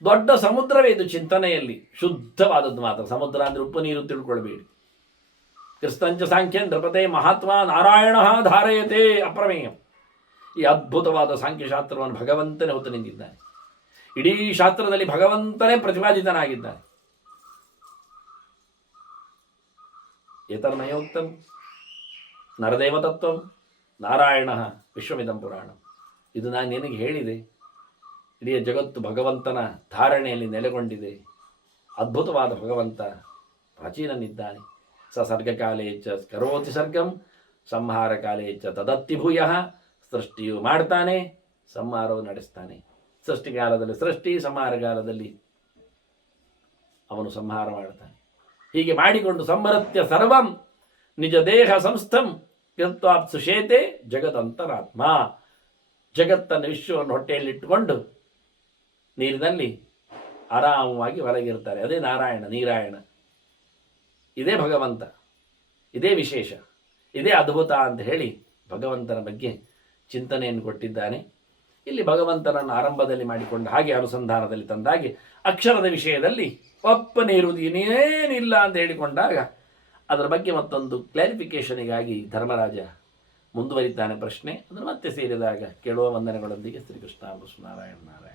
ದೊಡ್ಡ ಸಮುದ್ರವೇ ಇದು. ಚಿಂತನೆಯಲ್ಲಿ ಶುದ್ಧವಾದದ್ದು ಮಾತ್ರ. ಸಮುದ್ರ ಅಂದರೆ ಉಪ್ಪು ನೀರು ತಿಳ್ಕೊಳ್ಬೇಡಿ. ಕೃಷ್ಣಂಚ ಸಾಂಖ್ಯನ್ ನೃಪತೆ ಮಹಾತ್ಮ ನಾರಾಯಣ ಧಾರಯತೆ ಅಪ್ರಮೇಯಂ. ಈ ಅದ್ಭುತವಾದ ಸಾಂಖ್ಯಶಾಸ್ತ್ರವನ್ನು ಭಗವಂತನೇ ಹೊತ್ತು ನಿಂತಿದ್ದಾನೆ. ಇಡೀ ಶಾಸ್ತ್ರದಲ್ಲಿ ಭಗವಂತನೇ ಪ್ರತಿಪಾದಿತನಾಗಿದ್ದಾನೆ. ಏತನ್ಮಯೋಕ್ತಂ ನರದೇವತತ್ವಂ ನಾರಾಯಣ ವಿಶ್ವಮಿದಂ ಪುರಾಣ. ಇದು ನಾನು ನಿನಗೆ ಹೇಳಿದೆ. ಇಡೀ ಜಗತ್ತು ಭಗವಂತನ ಧಾರಣೆಯಲ್ಲಿ ನೆಲೆಗೊಂಡಿದೆ. ಅದ್ಭುತವಾದ ಭಗವಂತ ಪ್ರಾಚೀನನಿದ್ದಾನೆ. ಸ ಸರ್ಗಕಾಲೇ ಚ ಕರೋತಿ ಸರ್ಗಂ ಸಂಹಾರ ಕಾಲೇ ಚ ತದತ್ತಿ ಭೂಯಃ. ಸೃಷ್ಟಿಯು ಮಾಡ್ತಾನೆ, ಸಂಹಾರವು ನಡೆಸ್ತಾನೆ. ಸೃಷ್ಟಿಕಾಲದಲ್ಲಿ ಸೃಷ್ಟಿ, ಸಂಹಾರಕಾಲದಲ್ಲಿ ಅವನು ಸಂಹಾರ ಮಾಡ್ತಾನೆ. ಹೀಗೆ ಮಾಡಿಕೊಂಡು ಸಂಭರತ್ಯ ಸರ್ವಂ ನಿಜ ದೇಹ ಸಂಸ್ಥಂ ಕೃತ್ವಾಪ್ಸುಷೇತೆ ಜಗದಂತರಾತ್ಮ. ಜಗತ್ತನ್ನು, ವಿಶ್ವವನ್ನು ಹೊಟ್ಟೆಯಲ್ಲಿಟ್ಟುಕೊಂಡು ನೀರಿನಲ್ಲಿ ಆರಾಮವಾಗಿ ಹೊರಗಿರ್ತಾರೆ. ಅದೇ ನಾರಾಯಣ, ನೀರಾಯಣ. ಇದೇ ಭಗವಂತ, ಇದೇ ವಿಶೇಷ, ಇದೇ ಅದ್ಭುತ ಅಂತ ಹೇಳಿ ಭಗವಂತನ ಬಗ್ಗೆ ಚಿಂತನೆಯನ್ನು ಕೊಟ್ಟಿದ್ದಾನೆ. ಇಲ್ಲಿ ಭಗವಂತನನ್ನು ಆರಂಭದಲ್ಲಿ ಮಾಡಿಕೊಂಡು ಹಾಗೆ ಅನುಸಂಧಾನದಲ್ಲಿ ತಂದಾಗೆ ಅಕ್ಷರದ ವಿಷಯದಲ್ಲಿ ಒಪ್ಪನೆ ಇರುವುದು ಇನ್ನೇನಿಲ್ಲ ಅಂತ ಹೇಳಿಕೊಂಡಾಗ ಅದರ ಬಗ್ಗೆ ಮತ್ತೊಂದು ಕ್ಲಾರಿಫಿಕೇಷನಿಗಾಗಿ ಧರ್ಮರಾಜ ಮುಂದುವರಿತಾನೆ ಪ್ರಶ್ನೆ. ಅದನ್ನು ಮತ್ತೆ ಸೇರಿದಾಗ ಕೇಳುವ ವಂದನೆಗಳೊಂದಿಗೆ ಶ್ರೀಕೃಷ್ಣ ನಾರಾಯಣ ನಾರಾಯಣ.